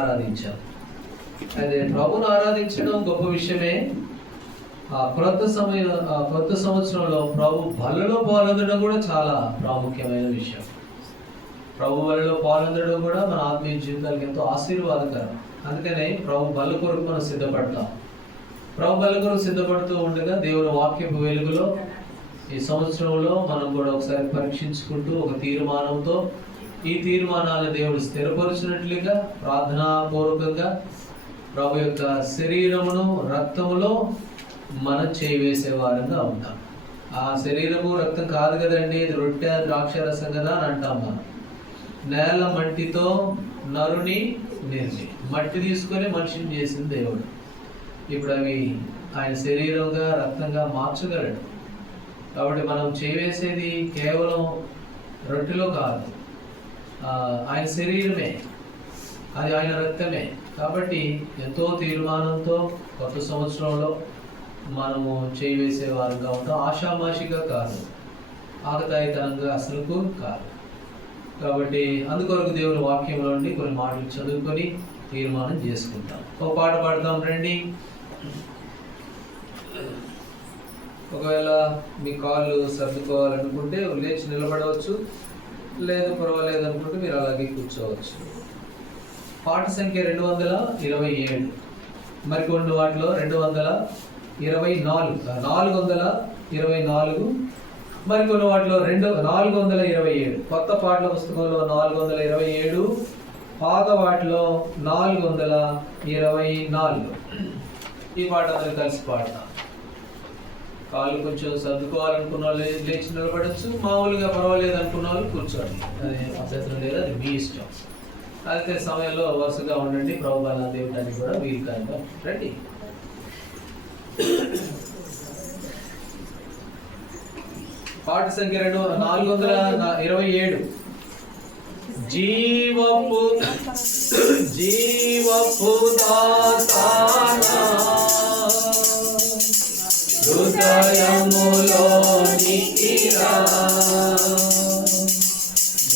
ఆరాధించాం. అదే ప్రభువును ఆరాధించడం గొప్ప విషయమే. కొత్త సంవత్సరంలో ప్రభు బలలో పాల్గొనడం కూడా చాలా ప్రాముఖ్యమైన విషయం. ప్రభు బలలో పాల్గొనడం కూడా మన ఆత్మీయ జీవితాలకు ఎంతో ఆశీర్వాదకరం. అందుకనే ప్రభు బల కొరకు మనం సిద్ధపడతాం. ప్రభు బల కొరకు సిద్ధపడుతూ ఉండగా దేవుని వాక్యపు వెలుగులో ఈ సంవత్సరంలో మనం కూడా ఒకసారి పరీక్షించుకుంటూ ఒక తీర్మానంతో ఈ తీర్మానాలను దేవుడు స్థిరపరిచినట్లుగా ప్రార్థనాపూర్వకంగా ప్రభు యొక్క శరీరమును రక్తములో మనం చేయివేసే వారంగా ఉంటాం. ఆ శరీరము రక్తం కాదు కదండి, ఇది రొట్టె ద్రాక్షరసం కదా అని అంటాం. మనం నేల మట్టితో నరుని నిర్మి, మట్టి తీసుకొని మనిషిని చేసిన దేవుడు. ఇప్పుడు అవి ఆయన శరీరంగా రక్తంగా మార్చగలడు. కాబట్టి మనం చేవేసేది కేవలం రొట్టెలో కాదు, ఆయన శరీరమే, అది ఆయన రక్తమే. కాబట్టి ఎంతో తీర్మానంతో కొత్త సంవత్సరంలో మనము చేవేసే వారంగా ఉంటాం. ఆషామాషిగా కాదు, ఆకతాయితనంగా అసలుకు కాదు. కాబట్టి అందుకొరకు దేవుని వాక్యంలో నుండి కొన్ని మాటలు చదువుకొని తీర్మానం చేసుకుంటాం. ఒక పాట పాడతాం రండి. ఒకవేళ మీ కాళ్ళు సర్దుకోవాలనుకుంటే లేచి నిలబడవచ్చు, లేదు పర్వాలేదు అనుకుంటే మీరు అలాగే కూర్చోవచ్చు. పాట సంఖ్య 227, మరికొన్ని వాటిలో 424, మరికొన్ని వాటిలో 427. కొత్త పాటల పుస్తకంలో 427, పాత వాటిలో 424. ఈ పాట అందరూ కలిసి పాడతాం. కాళ్ళు కొంచెం సర్దుకోవాలనుకున్న వాళ్ళు లేచి నిలబడచ్చు, మామూలుగా పర్వాలేదు అనుకున్న వాళ్ళు కూర్చోండి. అది అభ్యంతరం లేదు, అది మీ ఇష్టం. అయితే సమయంలో వరుసగా ఉండండి. ప్రభు బల దేవుడానికి కూడా వీలుకాయంగా రండి. పాట సంఖ్య 427. జీవపు దాతానా హృదయములోనికి రా,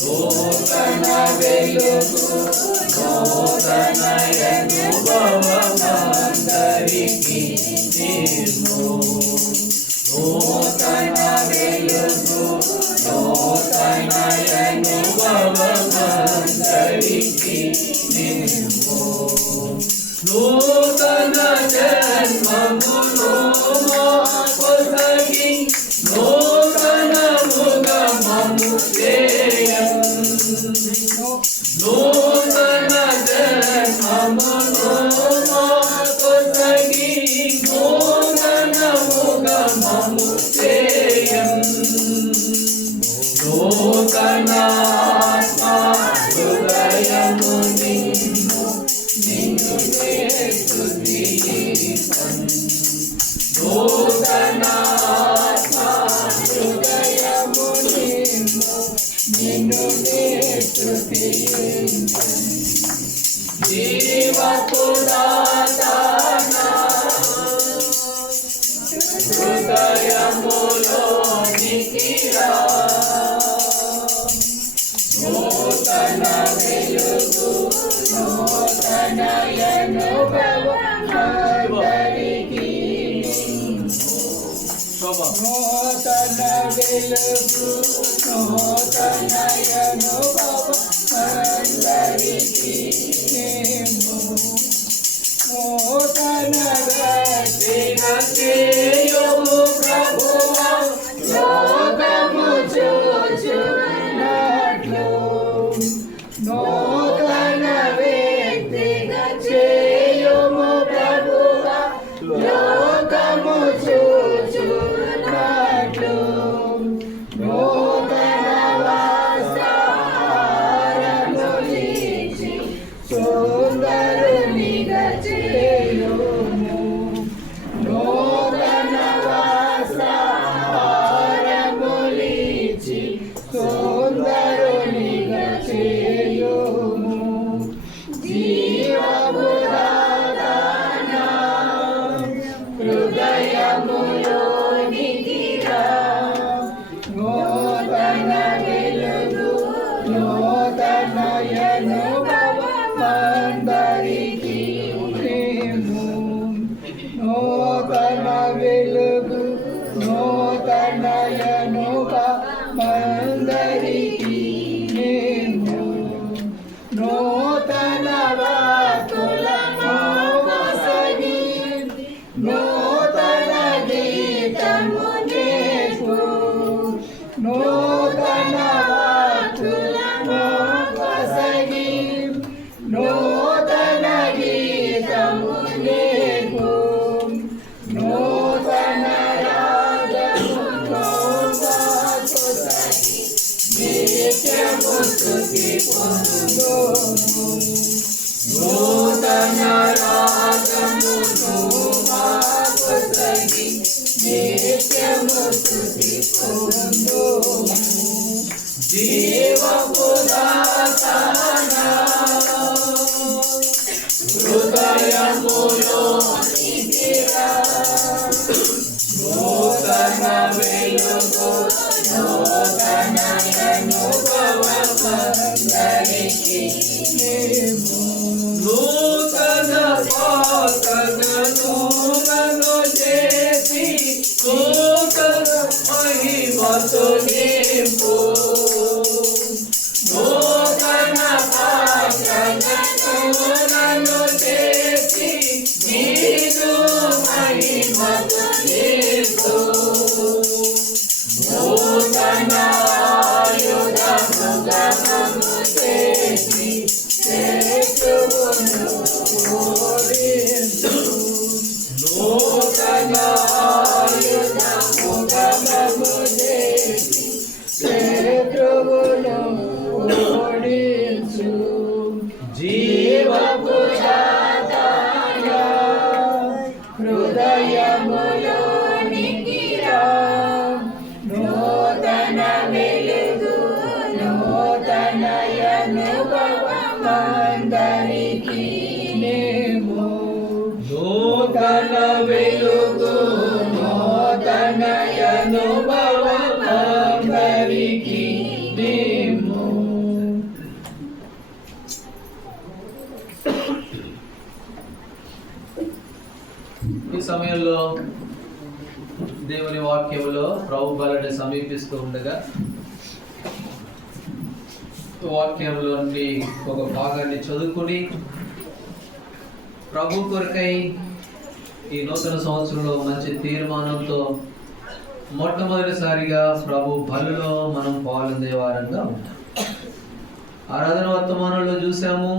నూతన వెలుగు నూతన అనుభవమందరికీ నిమ్ము. నూతన వెలుగు నూతన అనుభవమందరికీ నిమ్ము. నూతన జన్మమును కొసగి నూతనముగా మమ్ము చేయు. నూతన జన్మమును కొసగి నూతనముగా మమ్ము చేయు. నూతన ఆత్మ హృదయము నిన్ను నూతన ఆత్మ హృదయము నిన్ను జీవపు దాతానా హృదయములోనికి రా, నూతన వెలుగు నూతన అనుభవమందరికీ నిమ్ము. నూతన వెలుగు నూతన అనుభవమందరికీ నిమ్ము. నూతన రచన చేయుము ప్రభువా, లోకము చూచునట్లు. నూతన వ్యక్తిగా చేయుము ప్రభువా, లోకము చూచునట్లు. నూతన వస్త్రములిచ్చి సుందరునిగా చేయుము. నూతన వస్త్రములిచ్చి సుందరునిగా చేయుము. జీవపు దాతానా హృదయములోనికి రా, నూతన వెలుగు నూతన అనుభవమందరికీ అందరికీ మేము నూతన వెలుగు నూతన అందరికీ మేము నూతన వాక్కులను వసగి నూతన గీతము నేర్పు నూతన వాక్కులను వసగి నూతన గీతము నేర్పు నూతన నిత్యము స్తుతి పొందును నూతన రాగమును మాకు సగి నిత్యము స్తుతి పొందును జీవపు దాసన హృదయములో నిధిరా నూతన వెలుగు నూతన అనుభవమందరికీ మేము నూతన పాత్రను చేసి నూతన మహిమతో నింపు నూతన పాత్రను చేసి నీదు మహిమతో నింపు నూతన ఆయుధములను చేసి శత్రువును ఓడించు నూతన ఆయుధములను చేసి శత్రువును ఓడించు జీవపు దాతగా హృదయములో నిగిరా నూతన వెలుగు నూతన అనుభవమందరికీ మేము నూతన వెలుగు నూతన అనుభవమందరికీ మేము. ఈ సమయంలో దేవుని వాక్యములో ప్రభు బలని సమీపిస్తూ ఉండగా వాక్యంలో నుండి ఒక భాగాన్ని చదువుకుని ప్రభు కొరకై ఈ నూతన సంవత్సరంలో మంచి తీర్మానంతో మొట్టమొదటిసారిగా ప్రభు బలిలో మనం పాల్గొనే వారంగా ఉంటాం. ఆరాధన వర్తమానంలో చూసాము,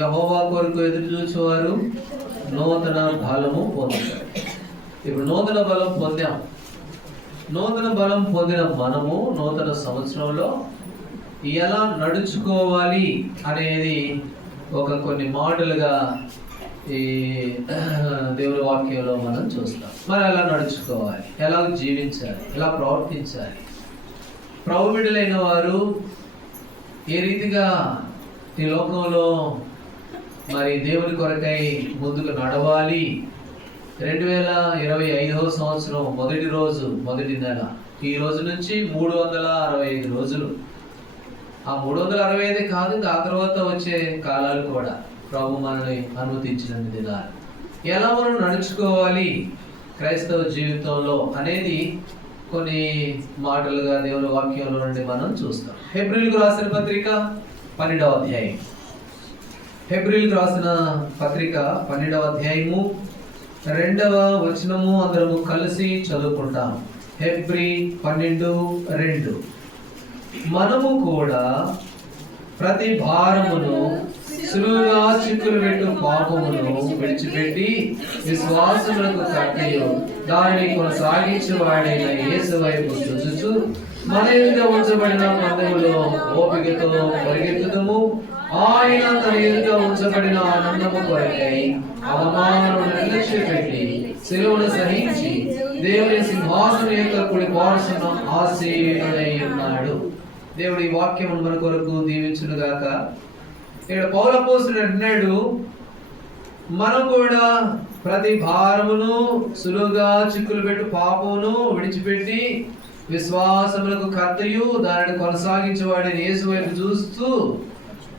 యెహోవా కొరకు ఎదురు చూసేవారు నూతన బలము పొందుతారు. ఇప్పుడు నూతన బలం పొందాం. నూతన బలం పొందిన మనము నూతన సంవత్సరంలో ఎలా నడుచుకోవాలి అనేది కొన్ని మాటలుగా ఈ దేవుని వాక్యంలో మనం చూస్తాం. మరి ఎలా నడుచుకోవాలి, ఎలా జీవించాలి, ఎలా ప్రవర్తించాలి, ప్రభు బిడ్డలైన వారు ఏ రీతిగా ఈ లోకంలో మరి దేవుని కొరకై ముందుకు నడవాలి. 2025వ సంవత్సరం మొదటి రోజు, మొదటి నెల, ఈ రోజు నుంచి 365 రోజులు. ఆ 365 కాదు, ఇంకా ఆ తర్వాత వచ్చే కాలాలు కూడా ప్రభు మనల్ని అనుమతించిన దినాలు. ఎలా మనం నడుచుకోవాలి క్రైస్తవ జీవితంలో అనేది కొన్ని మాటలుగా దేవుని వాక్యంలో నుండి మనం చూస్తాం. హెబ్రీయులకు రాసిన పత్రిక 12వ అధ్యాయం. హెబ్రీయులకు రాసిన పత్రిక 12వ అధ్యాయము 2వ వచనము అందరము కలిసి చదువుకుంటాం. హెబ్రీ 12:2. మనము కూడా ప్రతి భారమును సులువుగా చిక్కులు పెట్టు పాపమును విడిచిపెట్టి విశ్వాసములకు కట్టయు దానిని కొనసాగించేవాడైన యేసు వైపు చూచుచు మన ఎదుట ఉంచబడిన పందెములో ఓపికతో పరిగెత్తుదము. ఆయన తన ఎదుట ఉంచబడిన ఆనందము కొరకై అవమానమును నిర్లక్ష్యపెట్టి శిలువను సహించి దేవుని సింహాసనం యొక్క కుడి పార్శ్వన ఆసీనుడై ఉన్నాడు. దేవుడి వాక్యమును మన కొరకు దీవించును గాక. ఇక్కడ పౌలు అపోస్తలుడు అంటున్నాడు, మనం కూడా ప్రతి భారమును సులువుగా చిక్కులు పెట్టు పాపమును విడిచిపెట్టి విశ్వాసములకు కర్తయు దానిని కొనసాగించేవాడిని యేసు వైపు చూస్తూ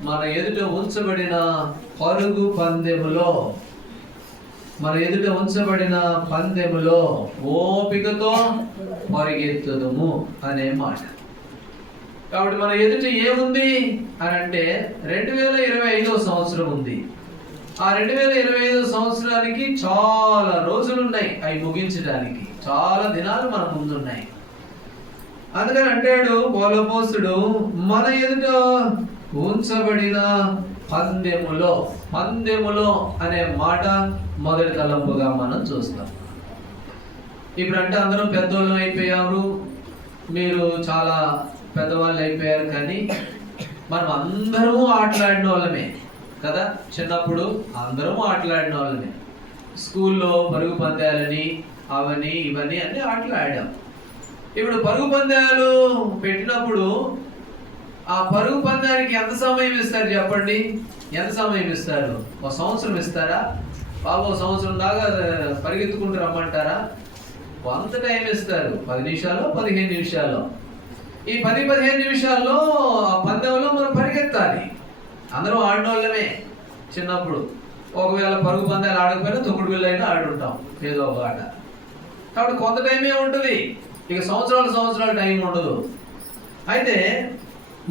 మన ఎదుట ఉంచబడిన పరుగు పందెములో, మన ఎదుట ఉంచబడిన పందెములో ఓపికతో పరిగెత్తుదుము అనే మాట. కాబట్టి మన ఎదుట ఏముంది అని అంటే 2025 సంవత్సరం ఉంది. ఆ 2025 సంవత్సరానికి చాలా రోజులు ఉన్నాయి, అవి ముగించడానికి చాలా దినాలు మన ముందున్నాయి. అందుకని అంటాడు పౌలపోస్తుడు, మన ఎదుట ఉంచబడిన పందెములో, పందెములో అనే మాట మొదటి తలంపుగా మనం చూస్తాం. ఇప్పుడు అంటే అందరం పెద్దోళ్ళు అయిపోయారు, మీరు చాలా పెద్దవాళ్ళు అయిపోయారు, కానీ మనం అందరము ఆటలాడిన వాళ్ళమే కదా. చిన్నప్పుడు అందరము ఆటలాడిన వాళ్ళమే. స్కూల్లో పరుగు పందాలని అవన్నీ ఇవన్నీ అన్నీ ఆటలు ఆడాం. ఇప్పుడు పరుగు పందాలు పెట్టినప్పుడు ఆ పరుగు పందానికి ఎంత సమయం ఇస్తారు చెప్పండి? ఎంత సమయం ఇస్తారు? ఒక సంవత్సరం ఇస్తారా? బాబు ఒక సంవత్సరం దాకా పరిగెత్తుకుంటూ రమ్మంటారా? కొంత టైం ఇస్తారు, 10 నిమిషాలు 15 నిమిషాలు. ఈ 10-15 నిమిషాల్లో ఆ పందెంలో మనం పరిగెత్తాలి. అందరం ఆడినోళ్ళమే చిన్నప్పుడు. ఒకవేళ పరుగు పందాలు ఆడకపోయినా తొక్కుడు బిళ్ళ అయినా ఆడుంటాం ఏదో ఒక ఆట. కాబట్టి కొంత టైమే ఉంటుంది, ఇక సంవత్సరాలు టైం ఉండదు. అయితే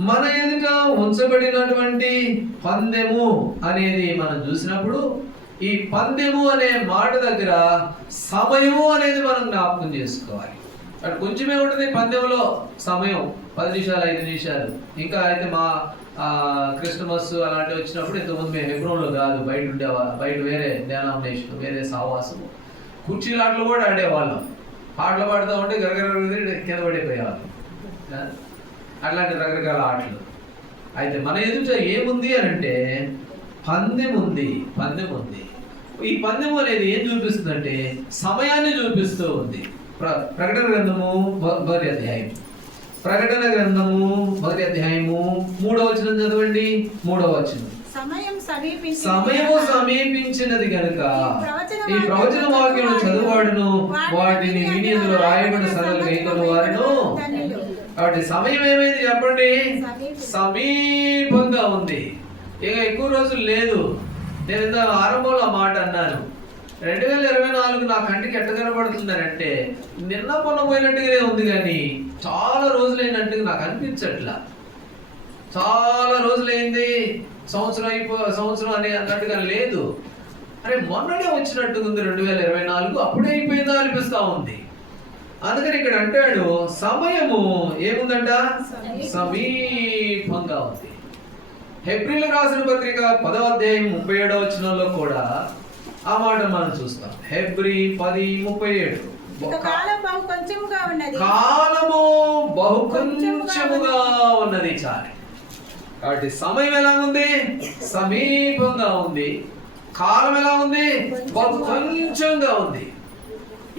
మన ఎదుట ఉంచబడినటువంటి పందెము అనేది మనం చూసినప్పుడు, ఈ పందెము అనే మాట దగ్గర సమయము అనేది మనం జ్ఞాపకం చేసుకోవాలి. అటు కొంచెమే ఉంటుంది పందెంలో సమయం, 10 నిమిషాలు 5 నిమిషాలు. ఇంకా అయితే మా క్రిస్టమస్ అలాంటివి వచ్చినప్పుడు ఇంతకుముందు మేము హెబ్రోన్లో కాదు, బయట వేరే డెనామినేషన్, వేరే సావాసము, కుర్చీలాటలు కూడా ఆడేవాళ్ళం. పాటలు పాడుతూ ఉంటే గరగర కింద పడిపోయేవాళ్ళం. అట్లాంటి రకరకాల ఆటలు. అయితే మన ఎదుట ఏముంది అని అంటే పందెం ఉంది. ఈ పందెం అనేది ఏం చూపిస్తుందంటే సమయాన్ని చూపిస్తూ ఉంది. ప్రకటన గ్రంథము మొదటి అధ్యాయం, ప్రకటన గ్రంథము మొదటి అధ్యాయము 3వ వచనం చదవండి. 3వ వచనం, సమయము సమీపించినది గనుక ఈ ప్రవచన వాక్యం చదువువాడును వాటిని విని అందులో రాయబడిన సరళ గైకొను వారును. కాబట్టి సమయం ఏమైంది చెప్పండి? సమీపంగా ఉంది. ఇక ఎక్కువ రోజులు లేదు. నేను ఇంత ఆరంభంలో ఆ మాట అన్నాను, 2024 నా కంటికి ఎట్ట కనబడుతుందనంటే నిన్న మొన్న పోయినట్టుగానే ఉంది, కానీ చాలా రోజులైనట్టుగా నాకు అనిపించట్లా. చాలా రోజులైంది, సంవత్సరం అనే అన్నట్టుగా లేదు. అరే మొన్ననే వచ్చినట్టుగా ఉంది 2024, అప్పుడే అయిపోయిందా అనిపిస్తా ఉంది. అందుకని ఇక్కడ అంటాడు సమయము ఏముందంట? సమీపంగా ఉంది. హెబ్రీలకు రాసిన పత్రిక 10వ అధ్యాయం 37వ వచనంలో కూడా ఆ మాట మనం చూస్తాం. హెబ్రీ 10:37, కాలము బహు కొంచెముగా ఉన్నది చాలు. కాబట్టి సమయం ఎలా ఉంది? సమీపంగా ఉంది. కాలం ఎలా ఉంది? బహు కొంచెంగా ఉంది.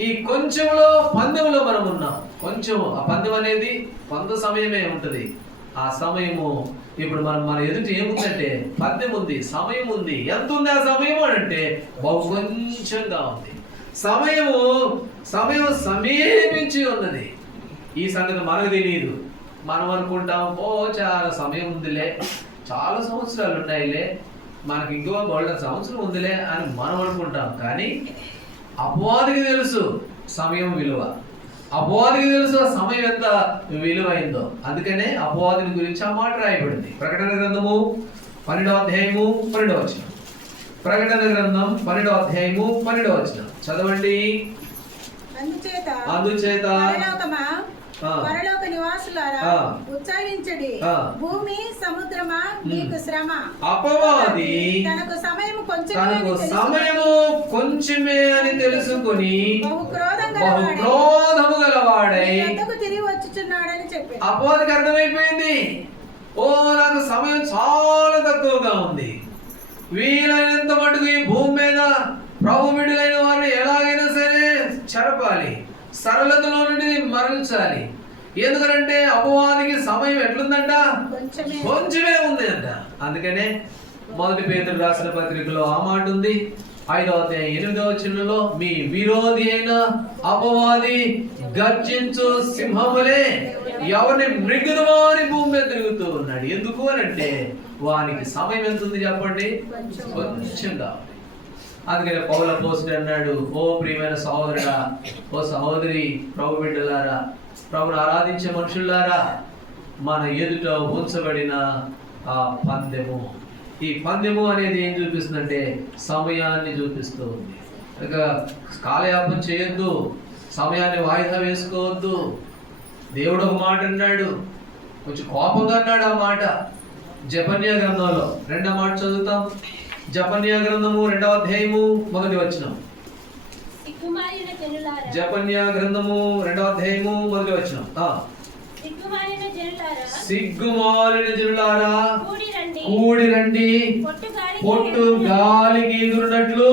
ఈ కొంచెంలో పందెంలో మనం ఉన్నాం. కొంచెం ఆ పందెం అనేది కొంత సమయమే ఉంటుంది. ఆ సమయము ఇప్పుడు మన ఎదుట ఏముందంటే పందెం ఉంది, సమయం ఉంది. ఎంత ఉంది ఆ సమయం అని అంటే బహు కొంచెంగా ఉంది. సమయం సమీపించి ఉన్నది. ఈ సంగతి మనకు తెలియదు. మనం అనుకుంటాం, ఓ చాలా సమయం ఉందిలే, చాలా సంవత్సరాలు ఉన్నాయిలే, మనకి ఇంకో గోల్డెన్ సంవత్సరం ఉందిలే అని మనం అనుకుంటాం. కానీ అపవాదికి తెలుసు సమయం విలువ. అపవాదికి తెలుసు సమయం ఎంత విలువైందో. అందుకనే అపవాదిని గురించి ఆ మాట రాయబడింది. ప్రకటన గ్రంథము 12వ అధ్యాయము 12వ వచనం. ప్రకటన గ్రంథం 12వ అధ్యాయము 12వ వచనం చదవండి. అందుచేత పరలోక నివాసులారా ఉత్సాహించండి, భూమి సముద్రమా మీకు శ్రమ. అపవాది తనకు సమయము కొంచెమే అని తెలుసుకొని బహు క్రోధము గలవాడై తిరిగి వచ్చుచున్నాడని చెప్పి. అపవాదికి అర్థమైపోయింది, ఓ నాకు సమయం చాలా తక్కువగా ఉంది, వీలైనంత మటుకు ఈ భూమి మీద ప్రభు బిడ్డలైన వారిని ఎలాగైనా సరే చెరపాలి, సరళతలో నుండి మరల్చాలి. ఎందుకంటే అపవాదికి సమయం ఎట్లుందంట? కొంచెమే ఉంది అంట. అందుకనే మొదటి పేతురు రాసిన పత్రికలో ఆ మాట ఉంది. 5వ అధ్యాయం 8వ వచనంలో, మీ విరోధి అయిన అపవాది గర్జించు సింహములే ఎవరిని మృంగుదమో అని భూమి మీద తిరుగుతూ ఉన్నాడు. ఎందుకు అని అంటే వానికి సమయం ఎంత ఉంది చెప్పండి? కొంచెం కావాలి. అందుకని పౌలు అపోస్తలుడు అన్నాడు, ఓ ప్రియమైన సహోదరుడా, ఓ సహోదరి, ప్రభు బిడ్డలారా, ప్రభుని ఆరాధించే మనుషులారా, మన ఎదుట ఉంచబడిన ఆ పందెము, ఈ పందెము అనేది ఏం చూపిస్తుందంటే సమయాన్ని చూపిస్తూ ఉంది. కనుక కాలయాపన చేయొద్దు, సమయాన్ని వాయిదా వేసుకోవద్దు. దేవుడు ఒక మాట అన్నాడు, కొంచెం కోపంగా అన్నాడు ఆ మాట. జెఫన్యా గ్రంథంలో 2వ మాట చదువుతాం. జెఫన్యా గ్రంథము 2వ అధ్యాయము 1వ వచనం. జెఫన్యా గ్రంథము 2వ అధ్యాయము 1వ వచనం. సిగ్గుమాలిన జనులారా కూడి రండి, పొట్టు గాలికి ఎగురునట్లు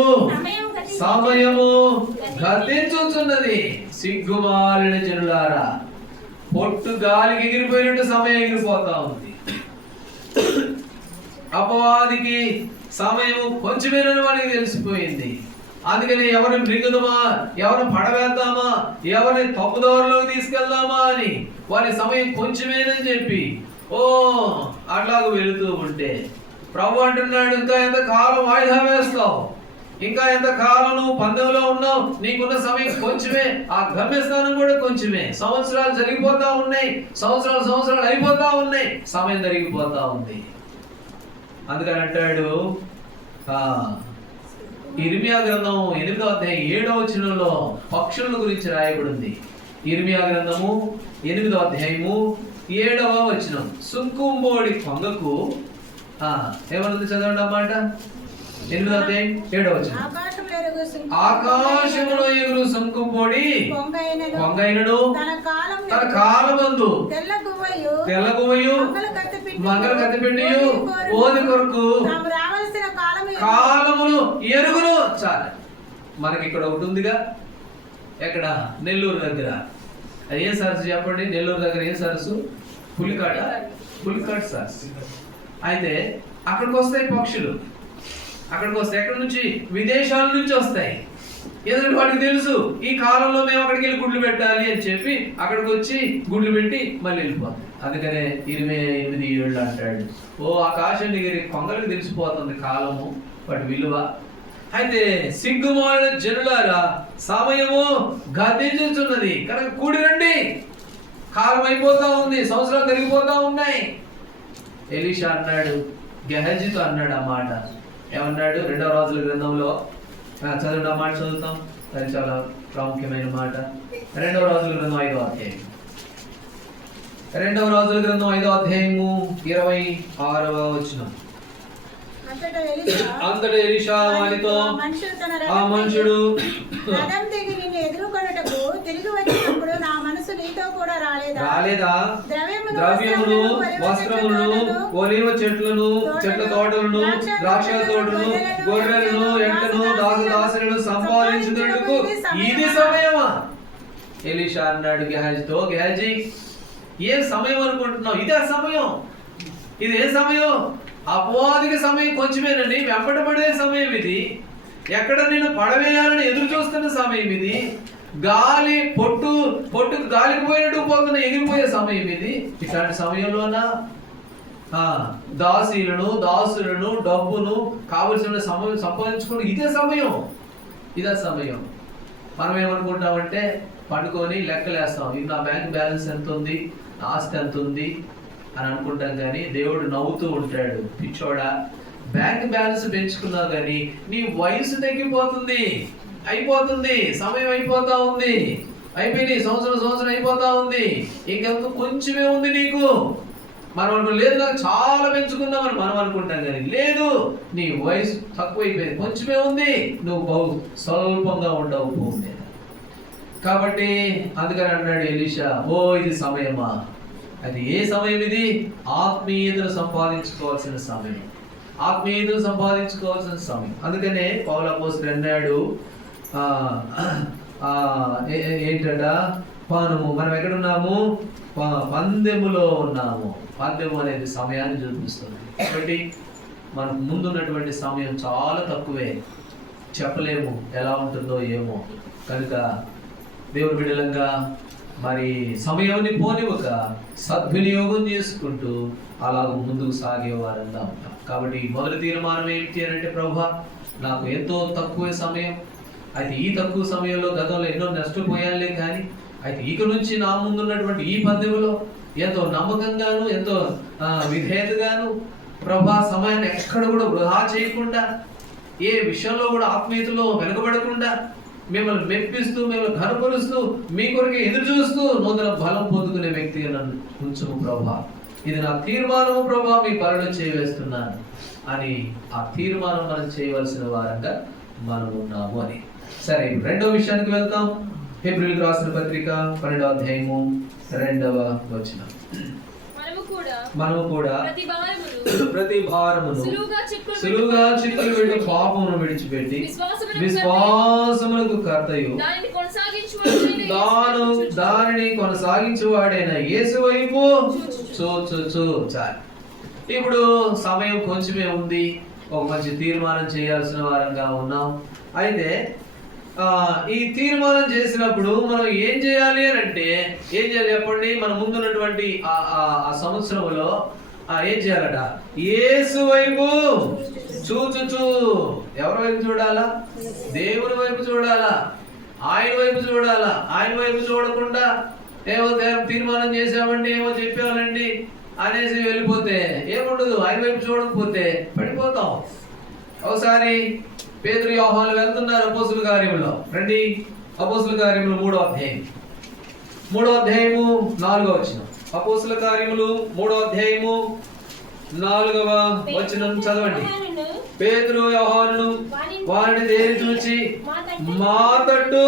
సమయము గతించుచున్నది. సిగ్గుమాలిన జనులారా, పొట్టు గాలికి ఎగిరిపోయినట్టు సమయం ఎగిరిపోతా ఉంది. అపవాదికి సమయము కొంచెమేనని వాడికి తెలిసిపోయింది. అందుకని ఎవరిని మృంగుదామా, ఎవరిని పడవేద్దామా, ఎవరిని తప్పుదారులోకి తీసుకెళ్దామా అని వారి సమయం కొంచెమేనని చెప్పి అట్లాగ వెళుతూ ఉంటే ప్రభు అంటున్నాడు, ఇంకా ఎంత కాలం వాయిదా వేస్తావు, ఇంకా ఎంత కాలం నువ్వు పందెంలో ఉన్నావు, నీకున్న సమయం కొంచెమే, ఆ గమ్యస్థానం కూడా కొంచెమే. సంవత్సరాలు జరిగిపోతా ఉన్నాయి, సంవత్సరాలు అయిపోతా ఉన్నాయి, సమయం జరిగిపోతా ఉంది. అందుకని అంటాడు, ఇర్మియా గ్రంథం 8వ అధ్యాయం 7వ వచనంలో పక్షుల గురించి రాయబడింది. ఇర్మియా గ్రంథము 8వ అధ్యాయము 7వ వచనం. సుంకుంబోడి కొంగకు ఏమన్నది చదవండి అన్నమాట. 8వ అధ్యాయం 7వ వచనం. ఆకాశములో ఎగురు సుంకుంబోడి కొంగైనను తన కాలమందు తెల్లగువ్వయు మంగళ కత్తిపెట్టియు ఓది కొరకు కాలములు ఎరుగును. చాలు. మనకి ఇక్కడ ఒకటి ఉందిగా, ఎక్కడ? నెల్లూరు దగ్గర. అది ఏ సరస్సు చెప్పండి? నెల్లూరు దగ్గర ఏ సరస్సు? పులికాట్ సరస్సు. అయితే అక్కడికి వస్తాయి పక్షులు. అక్కడికి వస్తాయి. ఎక్కడి నుంచి? విదేశాల నుంచి వస్తాయి. ఎందుకంటే వాడికి తెలుసు, ఈ కాలంలో మేము అక్కడికి వెళ్ళి గుడ్లు పెట్టాలి అని చెప్పి అక్కడికి వచ్చి గుడ్లు పెట్టి మళ్ళీ వెళ్ళిపోతాం. అందుకనే 28 ఏళ్ళు అంటాడు, ఆకాశం దగ్గర కొంగలకు తెలిసిపోతుంది కాలము, వాటి విలువ. అయితే సిగ్గుమాలిన జనులారా, సమయము గతించుచున్నది కనుక కూడి రండి, కాలం అయిపోతా ఉంది, సంవత్సరాలు జరిగిపోతా ఉన్నాయి. ఎలీషా అన్నాడు, గెహజీతో అన్నాడు ఆ మాట. ఏమన్నాడు? 2వ రాజుల గ్రంథంలో చదువు, ఆ మాట చదువుతాం. అది చాలా ప్రాముఖ్యమైన మాట. 2వ రాజుల గ్రంథం 5వ అధ్యాయం. 2వ రాజుల గ్రంథం 5వ అధ్యాయము 26వ వచనం. అంతటా ఎలీషా వానితో, ఆ మనుషుడు ఎదుర్కొనుటకు తిరిగి వచ్చినప్పుడు నా మనసు నీతో కూడా రాలేదా? ద్రవ్యమును, వస్త్రములను, ఒలీవ చెట్ల తోటలను, ద్రాక్ష తోటలను, గొర్రెలను, ఎంటను, దాసులను సంపాదించుటకు ఇది సమయమా? ఎలీషా అన్నాడు గెహాజీతో, గెహాజీ, ఏ సమయం అనుకుంటున్నావు? ఇదే సమయం. ఇది ఏ సమయం? అపవాదికి సమయం కొంచెమేనండి, వెంబడబడే సమయం ఇది. ఎక్కడ నేను పడవేయాలని ఎదురు చూస్తున్న సమయం ఇది. గాలి పొట్టుకు గాలికి పోయినట్టు పోతున్న ఎగిరిపోయే సమయం ఇది. ఇట్లాంటి సమయంలోన దాసులను డబ్బును కావలసిన సమయం సంపాదించుకోవడం ఇదే సమయం. మనం ఏమనుకుంటామంటే పండుకొని లెక్కలేస్తాం, ఇది నా బ్యాంక్ బ్యాలెన్స్ ఎంత ఉంది, నా ఆస్తి ఎంత ఉంది అని అనుకుంటాం. కానీ దేవుడు నవ్వుతూ ఉంటాడు, పిచ్చోడా, బ్యాంక్ బ్యాలెన్స్ పెంచుకున్నావు కానీ నీ వయసు తగ్గిపోతుంది, అయిపోతుంది, సమయం అయిపోతా ఉంది, అయిపోయింది, సంవత్సరం అయిపోతా ఉంది, ఇంకెంత కొంచెమే ఉంది నీకు. మనం అనుకున్నాం, లేదు నాకు చాలా పెంచుకున్నామని మనం అనుకుంటాం. కానీ లేదు, నీ వయసు తక్కువైపోయింది, కొంచెమే ఉంది, నువ్వు స్వల్పంగా ఉండవు భూమి మీద. కాబట్టి అందుకని అన్నాడు ఎలీషా, ఇది సమయమా? అది ఏ సమయం? ఇది ఆత్మీయతను సంపాదించుకోవాల్సిన సమయం, అందుకనే పౌలు అపోస్తలుడు అన్నాడు, ఏంటట, మనం ఎక్కడున్నాము? పందెములో ఉన్నాము. పందెము అనేది సమయాన్ని చూపిస్తుంది. కాబట్టి మనకు ముందున్నటువంటి సమయం చాలా తక్కువే, చెప్పలేము ఎలా ఉంటుందో ఏమో. కనుక దేవుని బిడ్డలంగా మరి సమయాన్ని పోనివ్వక సద్వినియోగం చేసుకుంటూ అలాగ ముందుకు సాగేవారంగా ఉంటాం. కాబట్టి మొదటి తీర్మానం ఏంటి అని అంటే, ప్రభువా నాకు ఎంతో తక్కువ సమయం, అయితే ఈ తక్కువ సమయంలో గతంలో ఎన్నో నష్టపోయాలే, కానీ అయితే ఇక నుంచి నా ముందున్నటువంటి ఈ పదవిలో ఎంతో నమ్మకంగాను ఎంతో విధేయతగాను ప్రభా సమయాన్ని ఎక్కడ కూడా వృధా చేయకుండా, ఏ విషయంలో కూడా ఆత్మీయతలో వెనుకబడకుండా మిమ్మల్ని మెప్పిస్తూ మిమ్మల్ని ఘనపరుస్తూ మీ కొరకే ఎదురు చూస్తూ నూతన బలం పొందుకునే వ్యక్తిగా నన్ను ఉంచుము ప్రభా. ఇది నా తీర్మానము ప్రభా, మీ పనులు చేయవేస్తున్నాను అని ఆ తీర్మానం మనం చేయవలసిన వారంగా మనం ఉన్నాము అని. సరే, రెండవ విషయానికి వెళ్తాం. హెబ్రీయులకు రాసిన పత్రిక 12వ అధ్యాయము 2వ వచనం. మనము కూడా ప్రతి భారమును సులువుగా చిక్కులు పెట్టి పాపమును విడిచిపెట్టి విశ్వాసములకు కర్తయు దానిని కొనసాగించువాడైన యేసు వైపు చాలు. ఇప్పుడు సమయం కొంచెమే ఉంది, ఒక మంచి తీర్మానం చేయాల్సిన వారంగా ఉన్నాం. అయితే ఈ తీర్మానం చేసినప్పుడు మనం ఏం చేయాలి అని అంటే, ఏం చేయాలి చెప్పండి? మన ముందున్నటువంటి ఆ సంవత్సరంలో ఏం చేయాలట? యేసు వైపు చూచుచు. ఎవరి వైపు చూడాలా? దేవుని వైపు చూడాలా, ఆయన వైపు చూడాలా. ఆయన వైపు చూడకుండా ఏమో తీర్మానం చేసామండి, ఏమో చెప్పామండి అనేసి వెళ్ళిపోతే ఏముండదు. ఆయన వైపు చూడకపోతే పడిపోతాం. ఒకసారి పేతురు యోహాను వెళ్తున్నారు అపోస్తుల కార్యములో. రండి, అపోస్తుల కార్యములు 3వ అధ్యాయం 4వ వచనం. అపోస్తుల కార్యములు 3వ అధ్యాయము 4వ వచనం చదవండి. పేతురు యోహానును వారిని దేని చూచి మా తట్టు.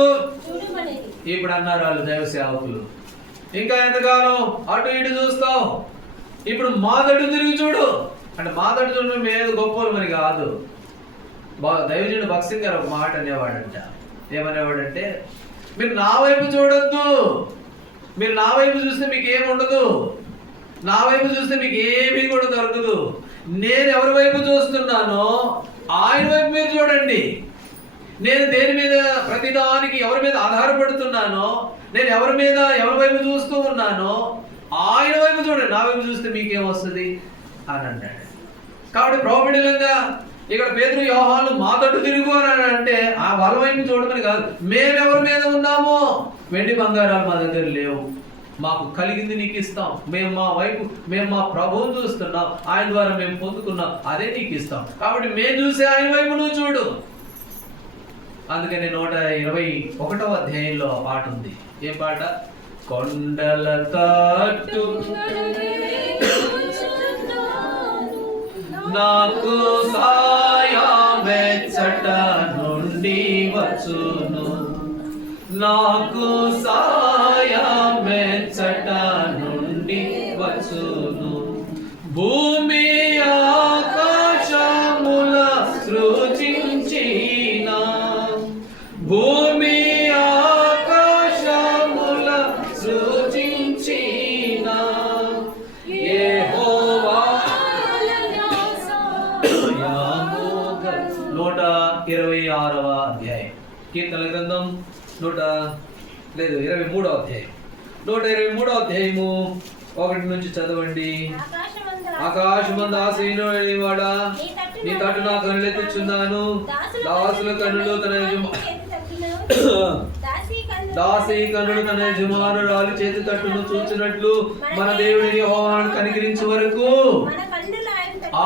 ఇప్పుడు అన్నారు వాళ్ళు దైవ సేవకులు, ఇంకా ఎంతకాలం అటు ఇటు చూస్తావు, ఇప్పుడు మా తట్టు తిరిగి చూడు అంటే. మా తట్టు చూడడం మేము గొప్పలు మరి కాదు. దైవజనుడు భక్సింగ్ గారు ఒక మాట అనేవాడంట. ఏమనేవాడంటే, మీరు నా వైపు చూడొద్దు, మీరు నా వైపు చూస్తే మీకు ఏమి ఉండదు, నా వైపు చూస్తే మీకు ఏమీ కూడా దొరకదు. నేను ఎవరి వైపు చూస్తున్నానో ఆయన వైపు మీరు చూడండి. నేను దేని మీద ప్రతిదానికి ఎవరి మీద ఆధారపడుతున్నానో, నేను ఎవరి వైపు చూస్తూ ఉన్నానో ఆయన వైపు చూడండి. నా వైపు చూస్తే మీకేమొస్తుంది అని అన్నాడు. కాబట్టి ప్రాబిడిలంగా ఇక్కడ పేతురు యోహాను మా తట్టు తిరుగు అని అంటే ఆ వాళ్ళ వైపు చూడమని కాదు. మేమెవరి మీద ఉన్నామో, వెండి బంగారాలు మా దగ్గర లేవు, మాకు కలిగింది నీకు ఇస్తాం. మేము మా ప్రభువుని చూస్తున్నాం, ఆయన ద్వారా మేము పొందుకున్నాం, అదే నీకు ఇస్తాం. కాబట్టి మేము చూసే ఆయన వైపు నువ్వు చూడు. అందుకని 121వ అధ్యాయంలో ఆ పాట ఉంది. ఏ పాట? కొండల తట్టు నాకు సాయమెచ్చట నుండి వచ్చును, నాకు సాయమెచ్చట నుండి వచ్చును. భూమి ఆకాశముల సృజించిన, భూమి ఆకాశముల సృజించిన యెహోవా. 126వ అధ్యాయం కీర్తనల గ్రంథం 23వ అధ్యాయం 123వ అధ్యాయము 1 నుంచి చదవండి. ఆకాశమందు ఆసీనుడైనవాడా, నీ తట్టు నా కన్నులెత్తుచున్నాను. దాసుల కన్నులు దాసి కన్నులు తన యజమానురాలు చేతి తట్టును చూచినట్లు మన దేవుడిని యెహోవాను కనికరించే వరకు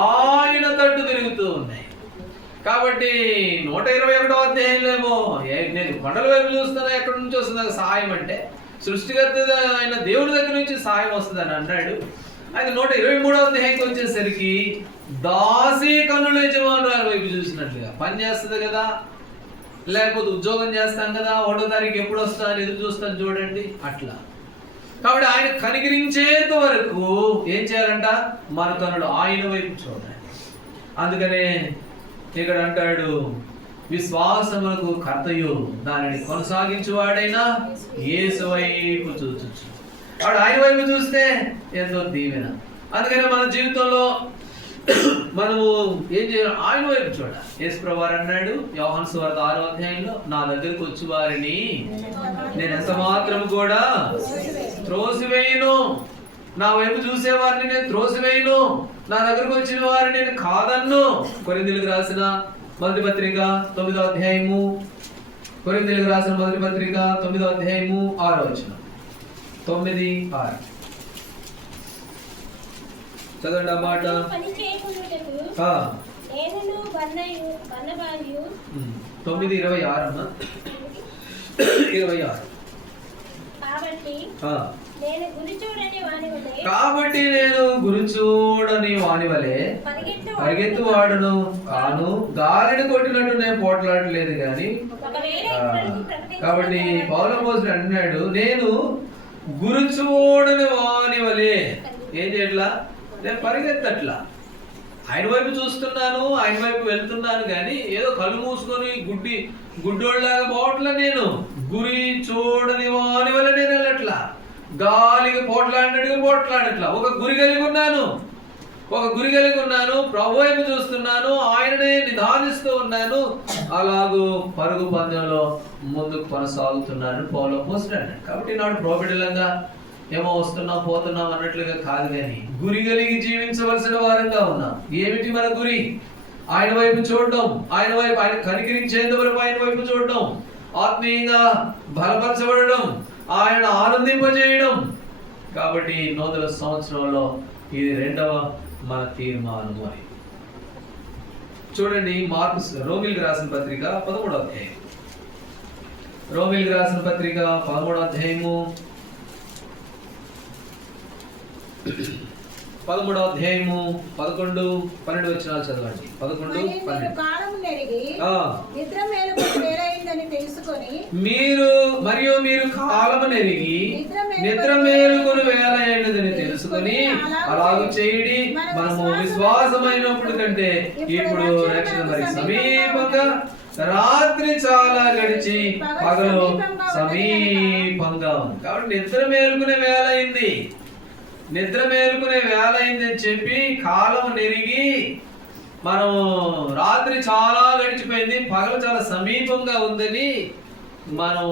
ఆయన తట్టు తిరుగుతూ ఉన్నాయి. కాబట్టి 121వ అధ్యాయంలో నేను కొండల వైపు చూస్తున్నా, ఎక్కడి నుంచి వస్తుంది సహాయం అంటే సృష్టికర్త అయిన దేవుడి దగ్గర నుంచి సహాయం వస్తుందని అన్నాడు. అయితే 123వ అధ్యాయంకి వచ్చేసరికి దాసి కన్నుల యజమానురాలు వైపు చూసినట్లుగా. పని చేస్తుంది కదా, లేకపోతే ఉద్యోగం చేస్తాం కదా, 1వ తారీఖు ఎప్పుడు వస్తా అని ఎదురు చూస్తాను చూడండి, అట్లా. కాబట్టి ఆయన కనికరించేంత వరకు ఏం చేయాలంట? మన కన్నులు ఆయన వైపు చూడాలి. అందుకనే ఇక్కడ అంటాడు, విశ్వాసములకు కర్తయు దానిని కొనసాగించువాడైనా యేసు వైపు చూచు. వాడు ఆయన వైపు చూస్తే ఎంతో దీవెన. అందుకనే మన జీవితంలో మనము ఏం చేయాలి? ఆయన వైపు చూడాలి. యేసుప్రభువు అన్నాడు యోహాను సువార్త 6వ అధ్యాయంలో, నా దగ్గరికి వచ్చి వారిని నేను ఎంత మాత్రం కూడా త్రోసివేయను. నా వైపు చూసేవారిని నేను త్రోసివేయను. నా దగ్గరకు వచ్చిన వారిని నేను కాదన్ను. కొరింథీయులకు రాసిన మొదటి పత్రిక 9వ అధ్యాయము, కొరింథీయులకు రాసిన మొదటి పత్రిక 9వ అధ్యాయము 6వ వచనం. 9:6 చదవండి ఆ మాట. 9:26 అమ్మా. 26. కాబట్టి నేను గురి చూడని వానివలే పరిగెత్తు వాడును కాను, గాలిని కొట్టినట్టు నేను పోట్లాడలేదు గాని. కాబట్టి పౌలపోస్తుడు అన్నాడు, నేను గురి చూడని వానివలే ఏం చేయట్లా, నేను పరిగెత్తట్లా. ఆయన వైపు చూస్తున్నాను, ఆయన వైపు వెళ్తున్నాను కానీ ఏదో కళ్ళు మూసుకొని గుడ్డోళ్ళలాగా పోవట్లా. నేను గురి చూడని వాని వల్ల నేను వెళ్ళట్లా, గాలికి పోట్లాడట్లా. ఒక గురి కలిగి ఉన్నాను, ప్రభు వైపు చూస్తున్నాను, ఆయననే నిదానిస్తూ ఉన్నాను. అలాగూ పరుగు పందెంలో ముందుకు కొనసాగుతున్నాను పౌలపోస్తుడు అన్నాడు. కాబట్టి నాడు ప్రోబిడలంగా ఏమో వస్తున్నాం పోతున్నాం అన్నట్లుగా కాదు, కానీ గురి కలిగి జీవించవలసిన వారంగా ఉన్నాం. ఏమిటి మన గురి? ఆయన వైపు చూడడం, ఆయన వైపు, ఆయన కనికరించేంత వరకు ఆయన వైపు చూడడం, ఆత్మీయంగా బలపరచబడడం, ఆయన ఆనందింపజేయడం. కాబట్టి నూతన సంవత్సరంలో ఇది 2వ మన తీర్మానం. అని చూడండి, రోమీయులకు రాసిన పత్రిక 13వ అధ్యాయం. రోమీయులకు రాసిన పత్రిక 13వ అధ్యాయము 11వ అధ్యాయము 11, 12 వచనాలు చదవండి. 11, 12. మీరు కాలము నెరిగి నిద్ర మేలుకొని వేళ అయినదని తెలుసుకొని అలాగూ చేయుడి. మనము విశ్వాసమైనప్పుడు కంటే ఇప్పుడు రక్షణ మరి సమీపంగా, రాత్రి చాలా గడిచి పగలు సమీపంగా ఉంది. కాబట్టి నిద్ర మేలుకునే వేళ అయింది అని చెప్పి కాలం నెరిగి, మనం రాత్రి చాలా గడిచిపోయింది, పగలు చాలా సమీపంగా ఉందని మనం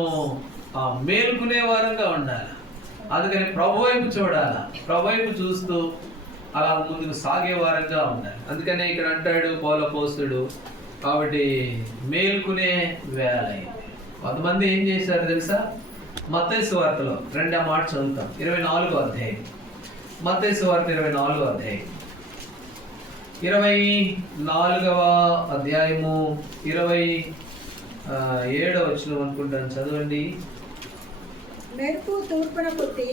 మేలుకునే వారంగా ఉండాలి. అందుకని ప్రభు వైపు చూడాలి, ప్రభు వైపు చూస్తూ అలా ముందుకు సాగే వారంగా ఉండాలి. అందుకనే ఇక్కడ అంటాడు పౌలపోస్తుడు, కాబట్టి మేలుకునే వేళ అయింది. కొంతమంది ఏం చేశారు తెలుసా? మత్తయి సువార్తలో 2వ మాట చదువుతాం, 24వ అధ్యాయం. మత్తయి సువార్త 24వ అధ్యాయం, 24వ అధ్యాయము 27వ వచనం అనుకుంటాను, చదవండి. మెరుపు తూర్పున పుట్టి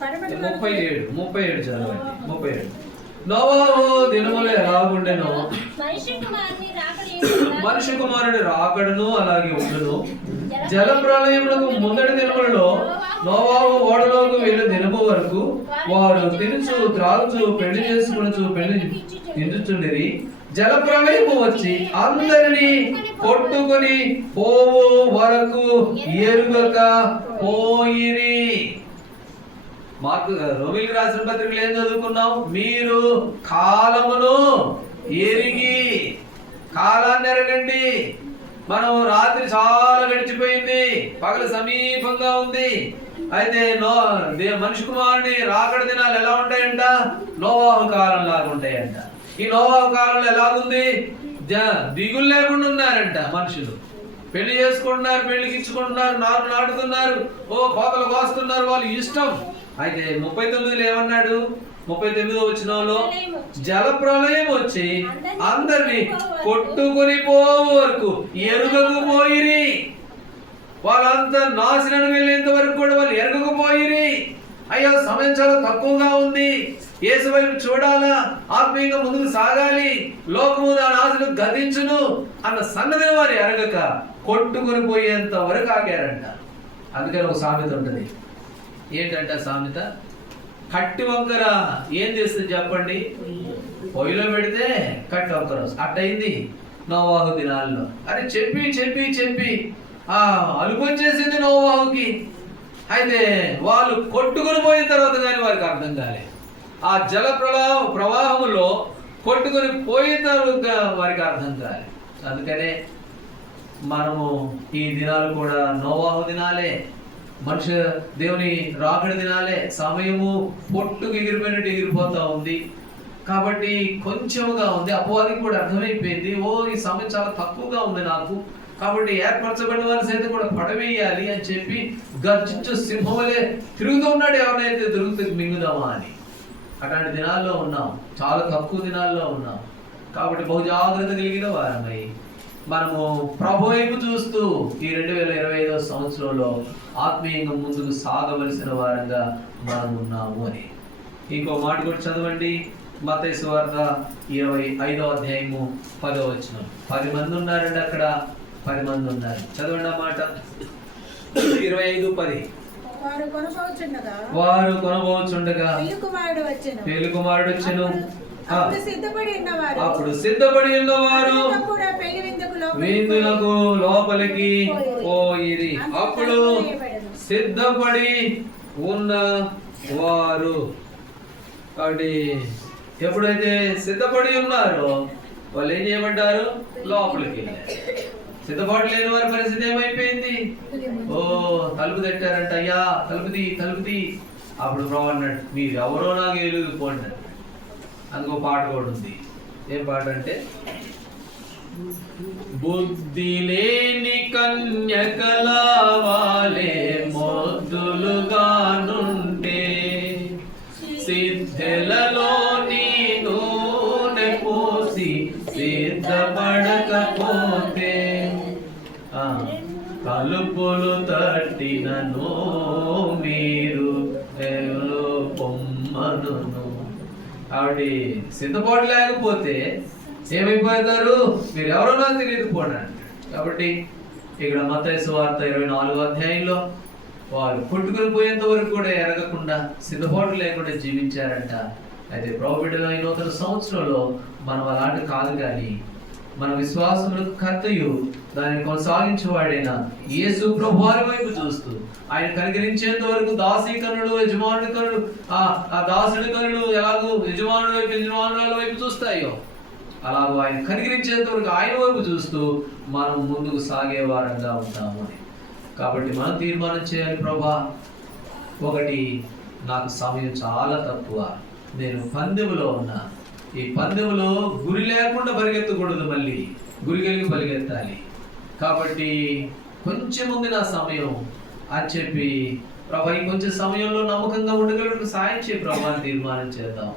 37 చదవండి. 37. నోవాహు దినములు ఎలాగుండెనో మనుష్య కుమారుడి రాకడను అలాగే ఉండును. జల ప్రళయములకు ముందటి దినములలో నోవాహు ఓడలోకి వెళ్ళు దినము వరకు వారు తినుచు త్రాగుచు పెళ్లి చేసుకునుచు పెళ్లి తింటుచుండిరి. జల ప్రళయము వచ్చి అందరినీ కొట్టుకొని పోవు వరకు ఎరుగక పోయిరి. రోమీయులకు రాసిన పత్రికలు ఏం చదువుకున్నాం? మీరు కాలమును ఎరిగి, కాలాన్ని ఎరగండి. మనం రాత్రి చాలా గడిచిపోయింది, పగలు సమీపంగా ఉంది. అయితే మనిషి కుమారుని రాకడ దినాలు ఎలా ఉంటాయంట? నోవాహు కాలం లాగా ఉంటాయంట. ఈ నోవాహు కాలంలో ఎలాగుంది? దిగులు లేకుండా ఉన్నారంట మనుషులు. పెళ్లి చేసుకుంటున్నారు, పెళ్లికి ఇచ్చుకుంటున్నారు, నారు నాటుతున్నారు, కోతలు కోస్తున్నారు, వాళ్ళు ఇష్టం. అయితే 39లో ఏమన్నాడు? 39వ వచనంలో జల ప్రళయం వచ్చి అందరినీ కొట్టుకొని పోవు వరకు ఎరుగకు పోయిరి. వాళ్ళంతా నాశనం వెళ్ళేంత వరకు కూడా వాళ్ళు ఎరగకపోయిరి. అయ్యో సమయం చాలా తక్కువగా ఉంది, యేసు వైపు చూడాలా, ఆత్మీయంగా ముందుకు సాగాలి, లోకము దాని ఆశలు గతించును అన్న సంగతిని వారు ఎరగక కొట్టుకొని పోయేంత వరకు ఆగారంట. అందుకని ఒక సామెత ఉంటుంది. ఏంటంట సామెత? కట్టి వంకర ఏం చేస్తుంది చెప్పండి? పొయ్యిలో పెడితే కట్టి వంకర అట్టయింది నోవాహు దినాల్లో. అని చెప్పి చెప్పి చెప్పి అలుపు వచ్చేసింది నోవాహుకి. అయితే వాళ్ళు కొట్టుకుని పోయిన తర్వాత కానీ వారికి అర్థం కాలేదు. ఆ జల ప్రవాహంలో కొట్టుకొని పోయేటట్టుగా వారికి అర్థం కాదు. అందుకనే మనము ఈ దినాలు కూడా నోవాహు దినాలే, మనుషు దేవుని రాకడ దినాలే. సమయము పొట్టుకు ఎగిరిపోయినట్టు ఎగిరిపోతా ఉంది కాబట్టి కొంచెముగా ఉంది. అపవాదికి కూడా అర్థమైపోయింది, ఓ ఈ సమయం చాలా తక్కువగా ఉంది నాకు, కాబట్టి ఏర్పరచబడిన వారి సైతం కూడా పడవేయాలి అని చెప్పి గర్జించు సింహంలే తిరుగుతూ ఉన్నాడు, ఎవరినైతే తిరుగుతూ మింగుదామా అని. అట్లాంటి దినాల్లో ఉన్నాం, చాలా తక్కువ దినాల్లో ఉన్నాం. కాబట్టి బహు జాగ్రత్త కలిగిన వారమై మనము ప్రభు వైపు చూస్తూ ఈ 2025వ సంవత్సరంలో ఆత్మీయంగా ముందుకు సాగవలసిన వారంగా మనం ఉన్నాము అని. ఇంకో మాట కూడా చదవండి, మత్తయి సువార్త 25వ అధ్యాయము 10వ వచనం. 10 మంది ఉన్నారండి అక్కడ, 10 మంది ఉన్నారు. చదవండి ఆ మాట. 25:10. వారు కొనబోచుండగా పెళ్లి కుమారుడు వచ్చెను. అప్పుడు సిద్ధపడి ఉన్నవారు విందులకు లోపలికి పోయిరి. అప్పుడు సిద్ధపడి ఉన్న వారు, కాబట్టి ఎప్పుడైతే సిద్ధపడి ఉన్నారో వాళ్ళు ఏం చేయమంటారు? లోపలికి వెళ్ళారు. సిద్ధపాటు లేని వారి పరిస్థితి ఏమైపోయింది? ఓ తలుపు తట్టారంట, అయ్యా తలుపుది. అప్పుడు ప్రభు అన్నాడు, మీరు ఎవరో నాకు ఎలుగుపోండి. అందుకో పాట కూడా ఉంది. ఏం పాట అంటే, బుద్ధి లేని కన్యకల వాలే మొద్దులుగా నుండే, సిద్ధెలలో నీ నూనె పోసి సిద్ధపడకపోతే, తలుపులు తట్టినను మీరు పొమ్మను. కాబట్టి సిద్ధపాటు లేకపోతే ఏమైపోతారు? మీరు ఎవరో నాకు తెలియదు పోండి. కాబట్టి ఇక్కడ మత్తయి సువార్త 24వ అధ్యాయంలో వారు కొట్టుకుని పోయేంత వరకు కూడా ఎరగకుండా సిద్ధపాటు లేకుండా జీవించారంట. అయితే ప్రభు బిడ్డల ఈ నూతన సంవత్సరంలో మనం అలాంటి కాదు, కానీ మన విశ్వాసములకు కర్తయు దానిని కొనసాగించేవాడైనా యేసు ప్రభువారి వైపు చూస్తూ ఆయన కనికరించేంత వరకు దాసీకరుడు యజమానుడి కరుడు ఆ దాసుడి కరుడు ఎలాగో యజమానుడి వైపు యజమానుల వైపు చూస్తాయో అలాగో ఆయన కనికరించేంత వరకు ఆయన వైపు చూస్తూ మనం ముందుకు సాగే వారంగా ఉంటాము అని. కాబట్టి మనం తీర్మానం చేయాలి, ప్రభా ఒకటి, నాకు సమయం చాలా తక్కువ, నేను పందెములో ఉన్నా, ఈ పందెములో గురి లేకుండా పరిగెత్తకూడదు, మళ్ళీ గురి కలిగి పరిగెత్తాలి. కాబట్టి కొంచెం ఉంది నా సమయం అని చెప్పి ప్రభా ఈ కొంచెం సమయంలో నమ్మకంగా ఉండగలకు సాయం చేయ ప్రభా తీర్మానం చేద్దాం.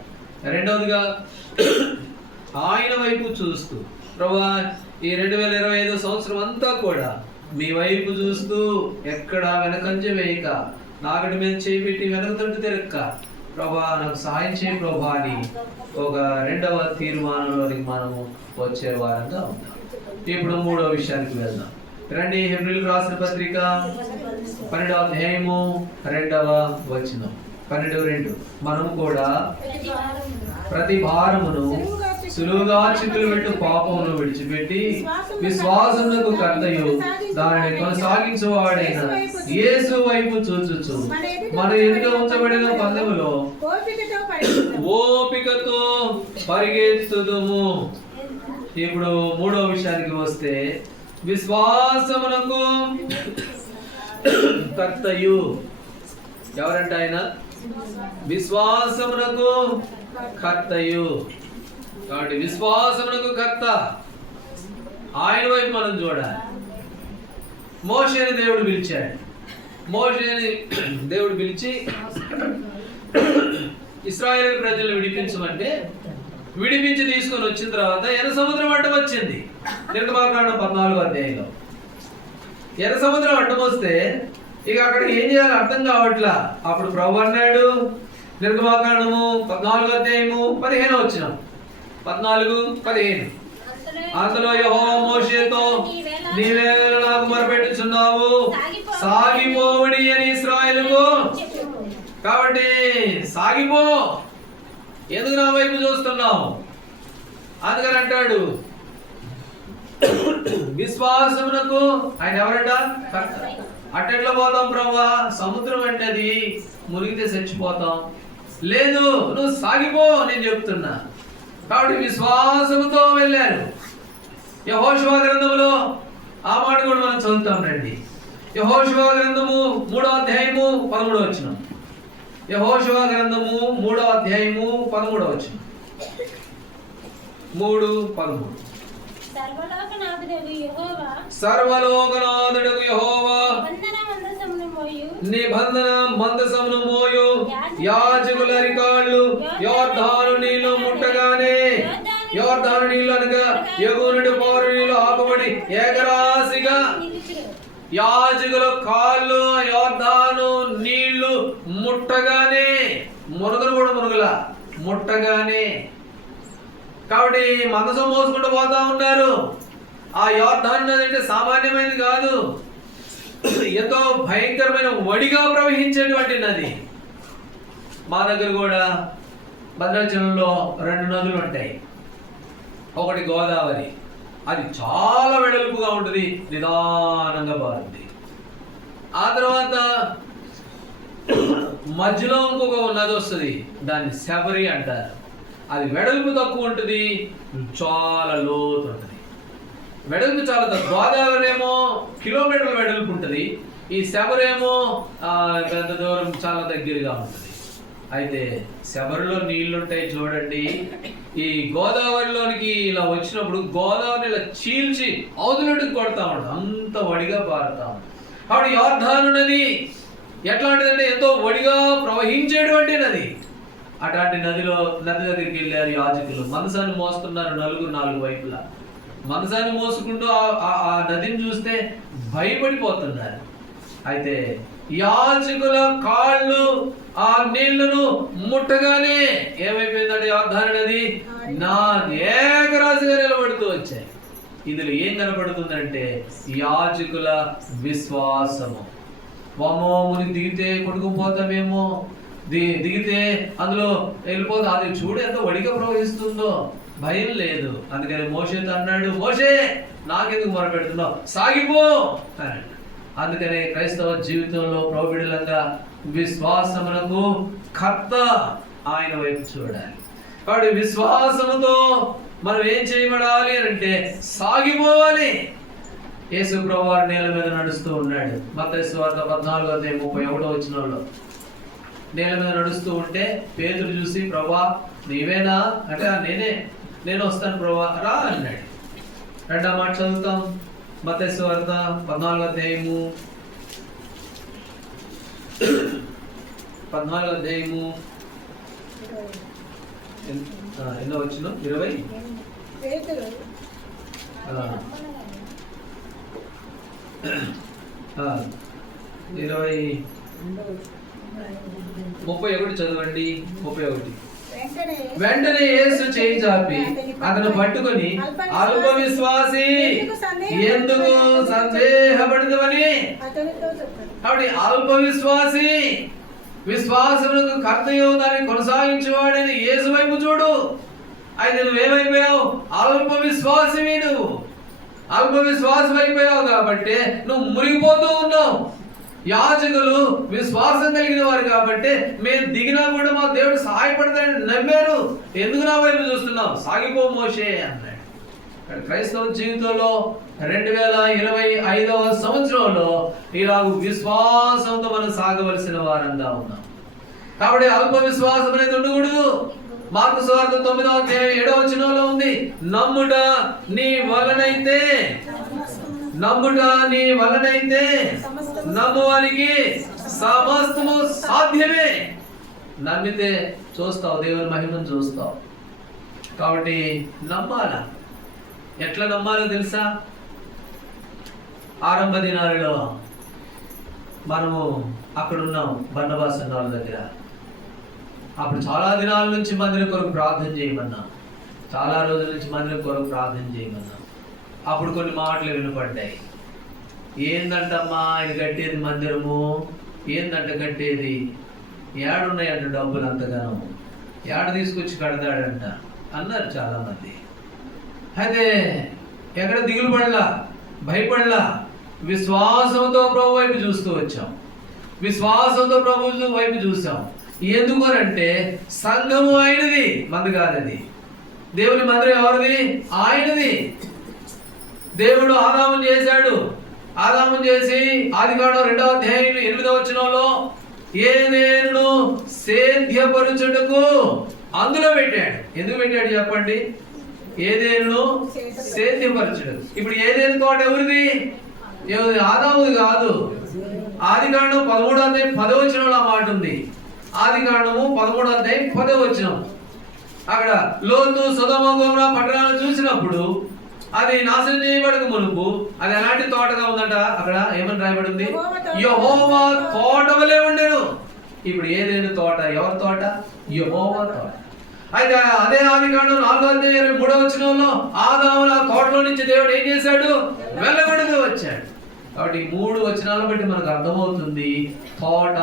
రెండవదిగా ఆయన వైపు చూస్తూ, ప్రభా ఈ 2025వ సంవత్సరం అంతా కూడా మీ వైపు చూస్తూ ఎక్కడ వెనకంజ వేయక, నాగడి మీద చేపెట్టి వెనక తట్టు తిరక్క, ప్రభా నాకు సహాయం చేయ ప్రభా అని ఒక రెండవ తీర్మానంలోనికి మనము వచ్చే వారంగా ఉంటాం. ఇప్పుడు మూడవ విషయానికి వెళ్దాం. రండి, హెబ్రీయులకు రాసిన పత్రిక 12వ అధ్యాయము 2వ వచనం. 12:2. మనము కూడా ప్రతి భారమును సులువుగా చిక్కులు పెట్టు పాపమును విడిచిపెట్టి విశ్వాసమునకు కర్తయు దానిని కొనసాగించువాడైన యేసు వైపు చూచుచు మన ఎదుట ఉంచబడిన పందెములో ఓపికతో పరిగెత్తుదుము. ఇప్పుడు మూడవ విషయానికి వస్తే, విశ్వాసమునకు కర్తయు ఎవరంటే ఆయన విశ్వాసమునకు కర్తయు. కాబట్టి విశ్వాసమునకు కర్త ఆయన వైపు మనం చూడాలి. మోషేని దేవుడు పిలిచాడు. మోషేని దేవుడు పిలిచి ఇశ్రాయేలు ప్రజలను విడిపించమంటే విడిపించి తీసుకొని వచ్చిన తర్వాత ఎర్ర సముద్రం అడ్డం వచ్చింది. నిర్గమాకాండం 14వ అధ్యాయంలో ఎర్ర సముద్రం అడ్డం వస్తే ఇక అక్కడ ఏం చేయాలో అర్థం కావట్లా. అప్పుడు ప్రభు అన్నాడు, నిర్గమాకాండము 14వ అధ్యాయము 15వ వచనం, 14:15. అందులో యెహోవా మోషేతో, నీవేళ నాకు మొరపెట్టుచున్నావు, సాగిపోవడి అని ఇశ్రాయేలుకు. కాబట్టి సాగిపో, ఎందుకు నా వైపు చూస్తున్నావు? అందుకని అంటాడు విశ్వాసమునకు ఆయన ఎవరట? అట్టెట్లా పోతాం ప్రభా? సముద్రం అంటే అది మునిగితే చచ్చిపోతాం. లేదు, నువ్వు సాగిపో నేను చెప్తున్నా. కాబట్టి విశ్వాసముతో వెళ్ళారు. యెహోషువ గ్రంథములో ఆ మాట కూడా మనం చదువుతాం రండి. యెహోషువ గ్రంథము 3వ అధ్యాయము 13వ వచనం. యెహోషువ గ్రంథము 3వ అధ్యాయము 13వ వచనం. 3:13. సర్వలోకనాథుడగు యెహోవా నిబంధన మందసమును మోయు యాజకుల అరికాళ్ళు యోర్దాను నీళ్లు ముట్టగానే, యోర్దాను నీళ్లు అనగా యెహోవా పౌరు నీళ్లు ఆపబడి ఏకరాశిగా యాజకుల కాళ్ళు యోర్దాను నీళ్లు ముట్టగానే, మునగలు కూడా మునగల ముట్టగానే. కాబట్టి మందసం మోసుకుంటూ పోతా ఉన్నారు. ఆ యోర్దాను నది అంటే సామాన్యమైనది కాదు, ఎంతో భయంకరమైన వడిగా ప్రవహించేటువంటి నది. మా దగ్గర కూడా భద్రాచలంలో 2 నదులు ఉంటాయి. ఒకటి గోదావరి, అది చాలా వెడల్పుగా ఉంటుంది, నిదానంగా పారుతుంది. ఆ తర్వాత మధ్యలో ఇంకొక నది వస్తుంది, దాన్ని శబరి అంటారు. అది వెడల్పు తక్కువ ఉంటుంది, చాలా లోతు ఉంటుంది. వెడల్పు చాలా తక్కువ. గోదావరి ఏమో కిలోమీటర్ల వెడల్పు ఉంటుంది, ఈ శబరి ఏమో పెద్ద దూరం చాలా దగ్గరగా ఉంటుంది. అయితే శబరిలో నీళ్లుంటాయి చూడండి. ఈ గోదావరిలోనికి ఇలా వచ్చినప్పుడు గోదావరిని ఇలా చీల్చి అవతలటికి కొడతా ఉంటాం, అంత వడిగా పారుతా ఉంటాం. కాబట్టి యోర్దాను నది ఎట్లాంటిదంటే ఎంతో వడిగా ప్రవహించేటువంటి నది. అట్లాంటి నది దగ్గరికి వెళ్ళారు యాజకులు. మనసాన్ని మోస్తున్నారు, 4 వైపులా మనసాన్ని మోసుకుంటూ ఆ నదిని చూస్తే భయపడిపోతున్నారు. అయితే యాజకుల కాళ్ళు ఆ నీళ్లను ముట్టగానే ఏమైపోయిందంటే యోర్దాను నది ఏకరాశిగా నిలబడుతూ వచ్చాయి. ఇందులో ఏం కనబడుతుందంటే యాజకుల విశ్వాసము. వామోముని దిగితే కొట్టుకుపోతామేమో, దిగితే అందులో వెళ్ళిపోతా, అది చూడు ఎంత వడిగా ప్రవహిస్తుందో, భయం లేదు. అందుకని మోషేతో అన్నాడు, మోషే నాకెందుకు మొరపెడుతున్నావు, సాగిపో అన్నాడు. అందుకనే క్రైస్తవ జీవితంలో ప్రౌఢిలంగా విశ్వాసమునకు కర్త ఆయన వైపు చూడాలి. కాబట్టి విశ్వాసముతో మనం ఏం చేయబడాలి అంటే సాగిపోవాలి. యేసు ప్రభువారు నేల మీద నడుస్తూ ఉన్నాడు. మత్తయి సువార్త 14:31 వచనంలో నేల మీద నడుస్తూ ఉంటే పేతురు చూసి, ప్రభువా నీవేనా అంటే, నేను వస్తాను ప్రభువా రా అన్నాడు. 2వ మాట చదువుతాం. మత్తయి సువార్త 14వ అధ్యాయము 20 31 చదవండి. 31. వెంటనే యేసు చేయి చాపి అతను పట్టుకొని, అల్ప విశ్వాసి ఎందుకు సందేహపడదవని. కాబట్టి అల్ప విశ్వాసి, విశ్వాసమునకు కర్తయు దాన్ని కొనసాగించేవాడని యేసు వైపు చూడు. అయితే నువ్వేమైపోయావు? అల్ప విశ్వాసివి. నువ్వు అల్ప విశ్వాసం అయిపోయావు కాబట్టి నువ్వు మునిగిపోతూ ఉన్నావు. యాజకులు విశ్వాసం కలిగిన వారు కాబట్టి మేము దిగినా కూడా మా దేవుడు సహాయపడతాడని నమ్మారు. ఎందుకు నా వైపు చూస్తున్నావు? సాగిపో మోషే అన్నాడు. క్రైస్తవ జీవితంలో 2025వ సంవత్సరంలో ఇలాగ విశ్వాసంతో మనం సాగవలసిన వారంగా ఉన్నాం. కాబట్టి అల్ప విశ్వాసం అనేది ఉండకూడదు. మార్కు సువార్త 9వ అధ్యాయం 7వ వచనంలో ఉంది, నమ్ముట నీ వలనైతే నమ్మువానికి సమస్తము సాధ్యమే. నమ్మితే చూస్తావు, దేవుని మహిమను చూస్తావు. కాబట్టి నమ్మాల. ఎట్లా నమ్మాలో తెలుసా? ఆరంభ దినాలలో మనము అక్కడ ఉన్నాం, బర్నబాస్ అన్న వాళ్ళ దగ్గర. అప్పుడు చాలా దినాల నుంచి మందిరం కొరకు ప్రార్థన చేయమన్నా, చాలా రోజుల నుంచి మందిరం కొరకు ప్రార్థన చేయమన్నా. అప్పుడు కొన్ని మాటలు వినపడ్డాయి. ఏందంటమ్మా ఆయన కట్టేది మందిరము, ఏందంట కట్టేది, ఏడున్నాయంట డబ్బులు అంతగానో, ఏడ తీసుకొచ్చి కడతాడంట అన్నారు చాలామంది. అయితే ఎక్కడ దిగులు పడలా, భయపడలా, విశ్వాసంతో ప్రభు వైపు చూస్తూ వచ్చాం. విశ్వాసంతో ప్రభు వైపు చూసాం. ఎందుకనంటే సంఘము ఆయనది, మంది కాదది. దేవుని మందిరం ఎవరిది? ఆయనది. దేవుడు ఆదామును చేశాడు. ఆదామును చేసి ఆదికాండం 2వ అధ్యాయం 8వ వచనంలో ఏదేనును సేద్యపరుచుటకు అందులో పెట్టాడు. ఎందుకు పెట్టాడు చెప్పండి? ఏదేనును సేద్యపరచుటకు. ఇప్పుడు ఏదేను తోట ఎవరిది? ఆదాముది కాదు. ఆదికాండం 13వ అధ్యాయం 10వ వచనంలో ఆ మాట ఉంది. ఆదికాండము 13వ అధ్యాయం 10వ వచనం. అక్కడ లోతు సొదొమ గొమొర్రా పట్టణాలను చూసినప్పుడు అది నాశనం చేయబడక మునుపు అది ఎలాంటి తోటగా ఉందంట? అక్కడ ఏమని రాయబడింది? యెహోవా తోట వలె ఉండెను. ఇప్పుడు ఏదేను తోట? ఎవరి తోట? యెహోవా తోట. అయితే అదే ఆదికాండం 4వ అధ్యాయం 23వ వచనంలో ఆదామును ఆ తోటలో నుంచి దేవుడు ఏం చేశాడు? వెళ్ళగొడుతూ వచ్చాడు. కాబట్టి ఈ 3 వచనాలను బట్టి మనకు అర్థమవుతుంది, తోట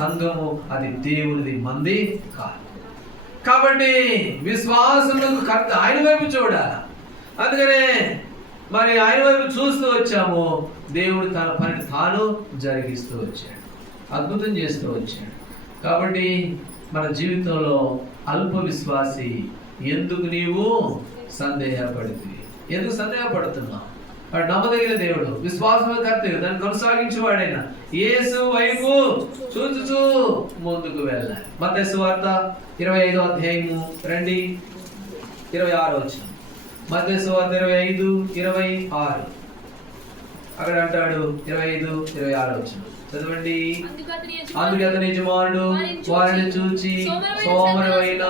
సంఘము అది దేవునిది, మంది కాదు. కాబట్టి విశ్వాసములకు కర్త ఆయన వైపు చూడాలి. అందుకనే మరి ఆయన వైపు చూస్తూ వచ్చాము. దేవుడు తన పనిని తాను జరిగిస్తూ వచ్చాడు, అద్భుతం చేస్తూ వచ్చాడు. కాబట్టి మన జీవితంలో అల్ప విశ్వాసి, ఎందుకు నీవు సందేహపడుతుంది? ఎందుకు సందేహపడుతున్నావు? వాడు నమ్మదగిన దేవుడు, విశ్వాసమే కర్తవ్యం, దాన్ని కొనసాగించేవాడైనా యేసు వైపు చూచుచూ ముందుకు వెళ్ళాలి. మత్తయి సువార్త 25వ అధ్యాయము 26వ వచనం. మత్తయి సువార్త 25:26. అక్కడ అంటాడు 25:26వ వచనం. చదవండి. అందుకు అతని యజమానుడు వారిని చూచి సోమరువైన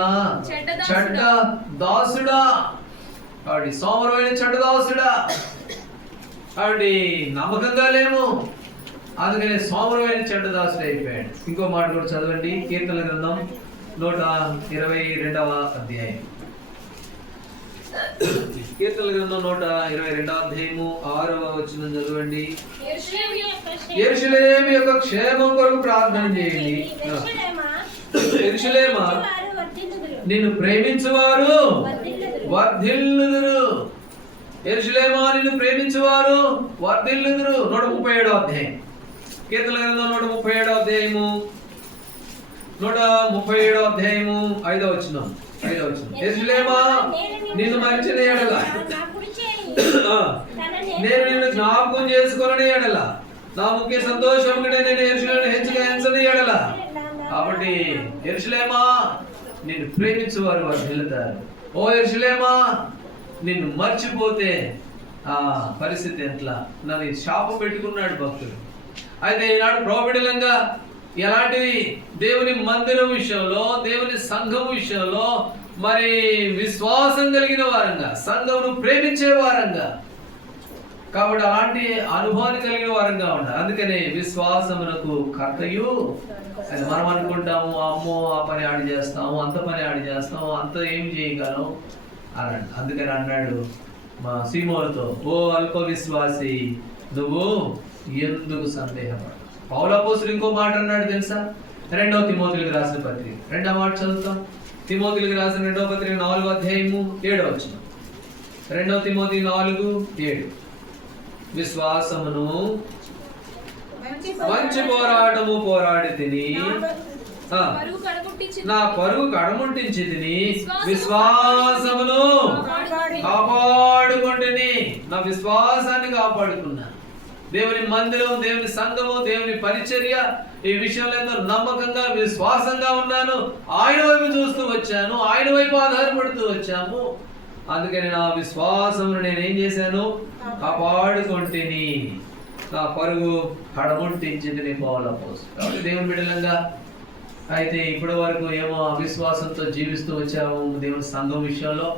చెడ్డ దాసుడా, కాబట్టి సోమరువైన చెడ్డ దాసుడా, కాబట్టి నమ్మకంగా లేము, అందుకని సోమరువైన చెడ్డ దాసుడు అయిపోయాడు. ఇంకో మాట కూడా చదవండి. కీర్తనల గ్రంథం 122వ అధ్యాయం. కీర్తనల గ్రంథం 122వ అధ్యాయము 6వ వచనం చదవండి. యెరూషలేము యొక్క క్షేమం కొరకు ప్రార్థన చేయండి. యెరూషలేమా, నిన్ను ప్రేమించువారు వర్ధిల్లుదురు. యెరూషలేమా, నిన్ను ప్రేమించువారు వర్ధిల్లుదురు. 137వ అధ్యాయం. కీర్తనల గ్రంథం 137వ అధ్యాయము 137వ అధ్యాయము 5వ వచనం. యెరూషలేమా, నిన్ను మరిచిన ఎడల నేను నిన్ను జ్ఞాపకం చేసుకోనని ఎడల నా ముఖ్య సంతోషం నేను యెరూషలేమును హెచ్చుగా ఎంచని ఎడల. కాబట్టి యెరూషలేమా, నిన్ను ప్రేమించువారు వర్ధిల్లుతారు. ఓ యెరూషలేమా, నిన్ను మర్చిపోతే ఆ పరిస్థితి ఎట్లా? నన్ను శాపం పెట్టుకున్నాడు భక్తుడు. అయితే ఈనాడు ప్రోబిడలంగా ఎలాంటిది? దేవుని మందిరం విషయంలో, దేవుని సంఘం విషయంలో మరి విశ్వాసం కలిగిన వారంగా, సంఘమును ప్రేమించే వారంగా, కాబట్టి అలాంటి అనుభవాన్ని కలిగిన వారంగా ఉండాలి. అందుకనే విశ్వాసమునకు కర్తయు. మనం అనుకుంటాము, అమ్మో ఆ పని ఆడి చేస్తాము, అంత పని ఆడి చేస్తాము, అంత ఏం చేయగలం అని. అందుకని అన్నాడు మా సీమోనుతో, ఓ అల్ప విశ్వాసి, నువ్వు ఎందుకు సందేహపడ? పౌలు అపోస్తలుడు ఇంకో మాట అన్నాడు తెలుసా? 2వ తిమోతిలకు రాసిన పత్రిక 2వ మాట చదువుతాం. తిమోతిలకు రాసిన 2వ పత్రిక 4వ అధ్యాయము 7వ వచనం. 2వ తిమోతి 4:7. విశ్వాసమును మంచి పోరాటము పోరాడి తిని నా పరుగు కడముట్టించి తిని విశ్వాసమును కాపాడుకుంటుని. నా విశ్వాసాన్ని కాపాడుకున్నా. దేవుని మందిరం, దేవుని సంఘము, దేవుని పరిచర్య, ఈ విషయంలో ఎంతో నమ్మకంగా విశ్వాసంగా ఉన్నాను. ఆయన వైపు చూస్తూ వచ్చాను, ఆయన వైపు ఆధారపడుతూ వచ్చాము. అందుకని నా విశ్వాసమును నేనేం చేశాను? కాపాడుకుంటుని. నా పరుగు కడముట్టించింది పౌలు అపోస్తలుడు. కాబట్టి దేవుని బిడ్డలంగా అయితే ఇప్పటి వరకు ఏమో అవిశ్వాసంతో జీవిస్తూ వచ్చాము దేవుని సంఘం విషయంలో.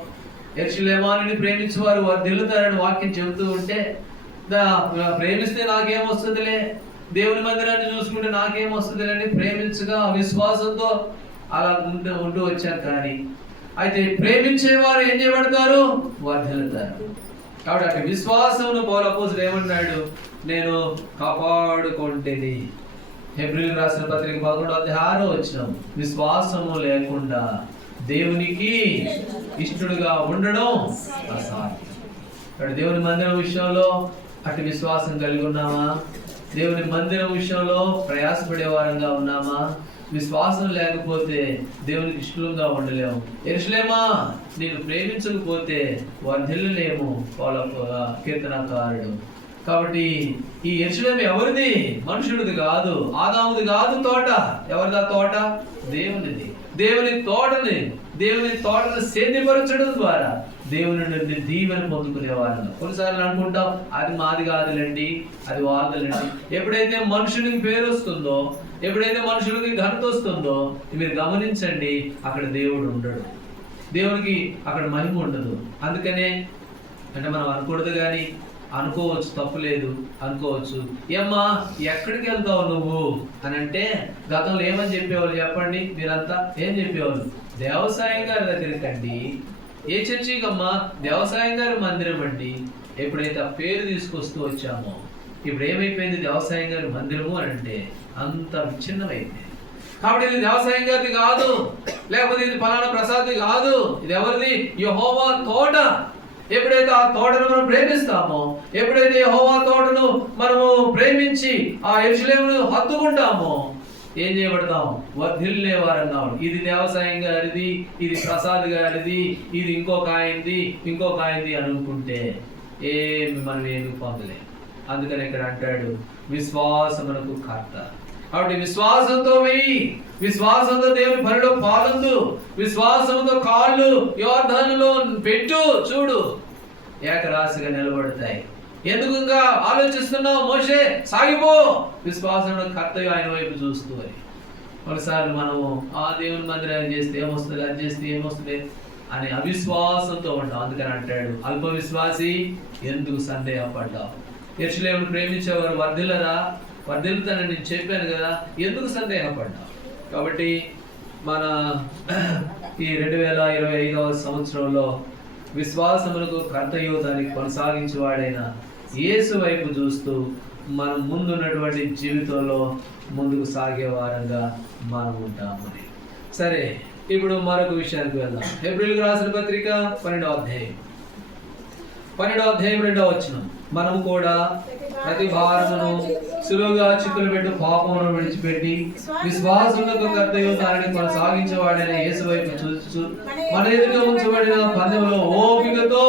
యెరూషలేముని ప్రేమించువారు వర్ధిల్లుతారని వాక్యం చెబుతూ ఉంటే, ప్రేమిస్తే నాకేమొస్తుందిలే, దేవుని మందిరాన్ని చూసుకుంటే నాకేమొస్తుందిలే అని ప్రేమించగా అవిశ్వాసంతో అలా ఉంటూ వచ్చారు. కానీ అయితే ప్రేమించేవారు ఏం చేయబడతారు? వర్ధిల్లుతారు. కాబట్టి అటు విశ్వాసమును పౌలు అపోస్తలుడు ఏమన్నాడు? నేను కాపాడుకుంటేని. హెబ్రీయులకు రాసిన పత్రిక 11వ అధ్యాయం 6వ వచనం. విశ్వాసము లేకుండా దేవునికి ఇష్టడుగా ఉండడం అసాధ్యం. దేవుని మందిరం విషయంలో అటు విశ్వాసం కలిగి ఉన్నామా? దేవుని మందిరం విషయంలో ప్రయాసపడే వారంగా ఉన్నామా? విశ్వాసం లేకపోతే దేవునికి ఇష్టంగా ఉండలేము. యెరూషలేమా నేను ప్రేమించకపోతే వర్ధిల్లలేము కీర్తనకారుడు. కాబట్టి ఈ యెరూషలేము ఎవరిది? మనుషుడిది కాదు, ఆదాముది కాదు తోట. ఎవరిదా తోట? దేవునిది. దేవుని తోటను సేద్యపరచడం ద్వారా దేవుని నుండి దీవెన పొందుకునేవారు. కొన్నిసార్లు అనుకుంటాం అది మాది కాదులండి, అది వాళ్ళదండి. ఎప్పుడైతే మనుషుడికి పేరు వస్తుందో, ఎప్పుడైతే మనుషులకి ఘనత వస్తుందో మీరు గమనించండి, అక్కడ దేవుడు ఉండడు, దేవునికి అక్కడ మహిమ ఉండదు. అందుకనే అంటే మనం అనకూడదు కానీ అనుకోవచ్చు, తప్పు లేదు, అనుకోవచ్చు. ఏమ్మా ఎక్కడికి వెళ్తావు నువ్వు అని అంటే గతంలో ఏమని చెప్పేవాళ్ళు చెప్పండి? మీరంతా ఏం చెప్పేవాళ్ళు? దేవసాయం గారి దగ్గరికి అండి. ఏ చర్చికమ్మా? దేవసాయం గారి మందిరం అండి. ఎప్పుడైతే ఆ పేరు తీసుకొస్తూ వచ్చామో ఇప్పుడు ఏమైపోయింది? దేవసాయం గారి మందిరము అని అంటే అంత విచ్ఛిన్నమైంది. కాబట్టి ఇది దేవసాయం గారిది కాదు, లేకపోతే ఇది ఫలానా ప్రసాద్ది కాదు, ఇది ఎవరిది? యెహోవా తోట. ఎప్పుడైతే ఆ తోటను మనం ప్రేమిస్తామో, ఎప్పుడైతే యెహోవా తోటను మనము ప్రేమించి ఆ యెరూషలేమును హత్తుకుంటామో ఏం చేయబడతాం? వర్ధిల్లే వారంగా. ఇది దేవసాయం గారిది, ఇది ప్రసాద్ గారిది, ఇది ఇంకొక ఆయనది అనుకుంటే మనం ఏమి పొందలేం. అందుకని ఇక్కడ అంటాడు విశ్వాసమునకు కర్త. కాబట్టి విశ్వాసంతో వెయ్యి, విశ్వాసంతో దేవుని పనిలో పాలందు, విశ్వాసంతో కాళ్ళు యోర్దానులో పెట్టు, చూడు ఏకరాశిగా నిలబడతాయి. ఎందుకు ఇంకా ఆలోచిస్తున్నావు? మోషే సాగిపో, విశ్వాసంలో కర్తగా ఆయన వైపు చూస్తూ అని. కొన్నిసార్లు మనము ఆ దేవుని మందిరాన్ని చేస్తే ఏమొస్తుంది, అది చేస్తే ఏమొస్తుంది అని అవిశ్వాసంతో ఉంటాం. అందుకని అంటాడు అల్ప విశ్వాసి ఎందుకు సందేహపడ్డావు? యెరూషలేమును ప్రేమించేవారు వర్ధిల్లుతానని నేను చెప్పాను కదా, ఎందుకు సందేహపడ్డావు? కాబట్టి మన ఈ 2025వ సంవత్సరంలో విశ్వాసములకు కర్తయు దానికి కొనసాగించేవాడైన యేసు వైపు చూస్తూ మనం ముందున్నటువంటి జీవితంలో ముందుకు సాగే వారంగా మనం ఉంటామని. సరే, ఇప్పుడు మరొక విషయానికి వెళ్దాం. హెబ్రీయులకు రాసిన పత్రిక 12వ అధ్యాయం 2వ వచనం. మనము కూడా ప్రతి భారమును సులువుగా చిక్కులు పెట్టు పాపమును విడిచిపెట్టి విశ్వాసములకు కర్తయు దానిని కొనసాగించేవాడైన యేసు వైపు చూస్తూ మన ఎదురుగా ఉంచబడిన పందెంలో ఓపికతో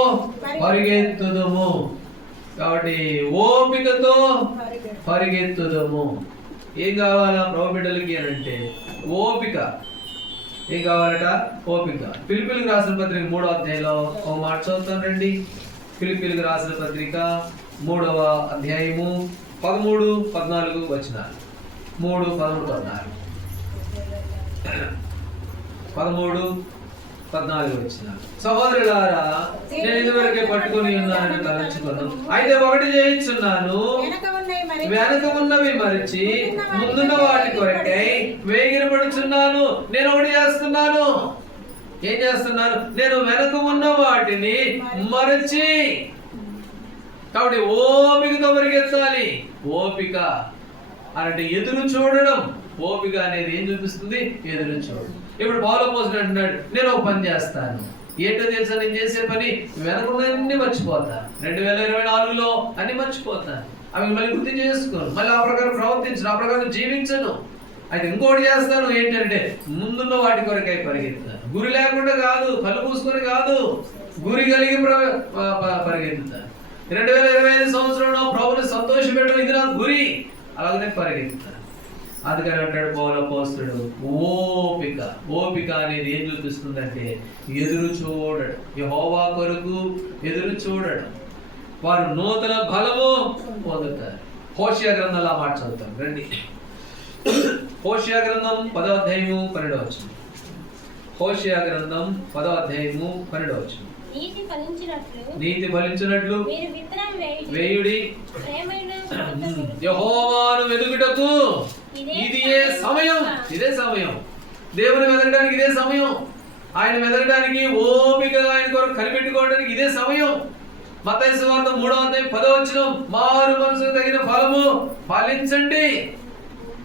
పరిగెత్తుదము. కాబట్టి ఓపికతో పరిగెత్తుదము. ఏం కావాలా ప్రభు బిడ్డలకి అని అంటే ఓపిక. ఏం కావాలట? ఓపిక. ఫిలిప్పీలకు రాసిన పత్రిక 3వ అధ్యాయంలో ఒక మాట చదువుతాను రండి. ఫిలిప్పీలకు రాసిన పత్రిక 3వ అధ్యాయము 13-14 వచనాలు. 13-14 వచనాలు. సహోదరులారా, నేను ఇదివరకే పట్టుకొని ఉన్నానని తలంచుకున్నాను, అయితే ఒకటి చేయించున్నాను, వెనక ఉన్నవి మరిచి ముందున్న వాటి కొరకై వేగిరపడుచున్నాను. నేను ఒకటి చేస్తున్నాను. ఏం చేస్తున్నాను? నేను వెనక ఉన్న వాటిని మరచి. కాబట్టి ఓపికతో పరిగెత్తాలి. ఓపిక అంటే ఎదురు చూడడం. ఓపిక అనేది ఏం చూపిస్తుంది? ఎదురు చూడడం. ఇప్పుడు పౌలు అంటున్నాడు, నేను ఒక పని చేస్తాను. ఏంటో తెలుసా? నేను చేసే పని వెనకున్నన్ని మర్చిపోతాను. 2024లో అన్ని మర్చిపోతాను. అవి మళ్ళీ గుర్తు చేసుకోను, మళ్ళీ ఆ ప్రకారం ప్రవర్తించను, ఆ ప్రకారం జీవించను. అయితే ఇంకోటి చేస్తాను. ఏంటంటే ముందున్న వాటి కొరకై పరిగెత్తాను. గురి లేకుండా కాదు, కళ్ళు పూసుకొని కాదు, గురి కలిగి పరిగెత్తుతాను. 2025 సంవత్సరంలో ప్రభుని సంతోషపెట్టడం ఇది నా గురి. అలాగనే పరిగెత్తుతాను. అందుకని అంటాడు పౌలు అపోస్తలుడు, ఓపిక అనేది ఏం చూపిస్తుందంటే ఎదురు చూడడం. యెహోవా కొరకు ఎదురు చూడడం. వారు నూతన బలము పొందుతారు. హోషేయ గ్రంథంలో మాట చదువుతాం రండి. హోషేయ గ్రంథం 10వ అధ్యాయము 12వ వచనం. హోషేయ గ్రంథం 10వ అధ్యాయము 12వ వచనం. నీతి ఫలించినట్లు వేయుడి, యెహోవాను వెదుకుటకు ఇదే సమయం. దేవుని వెదకడానికి ఇదే సమయం. ఆయన వెదకడానికి ఓపికగా ఆయన కొరకు కనిపెట్టుకోవడానికి ఇదే సమయం. మత్తయి సువార్త 3వ అధ్యాయం 10వ వచనం, మారు మనసుకు తగిన ఫలము ఫలించండి.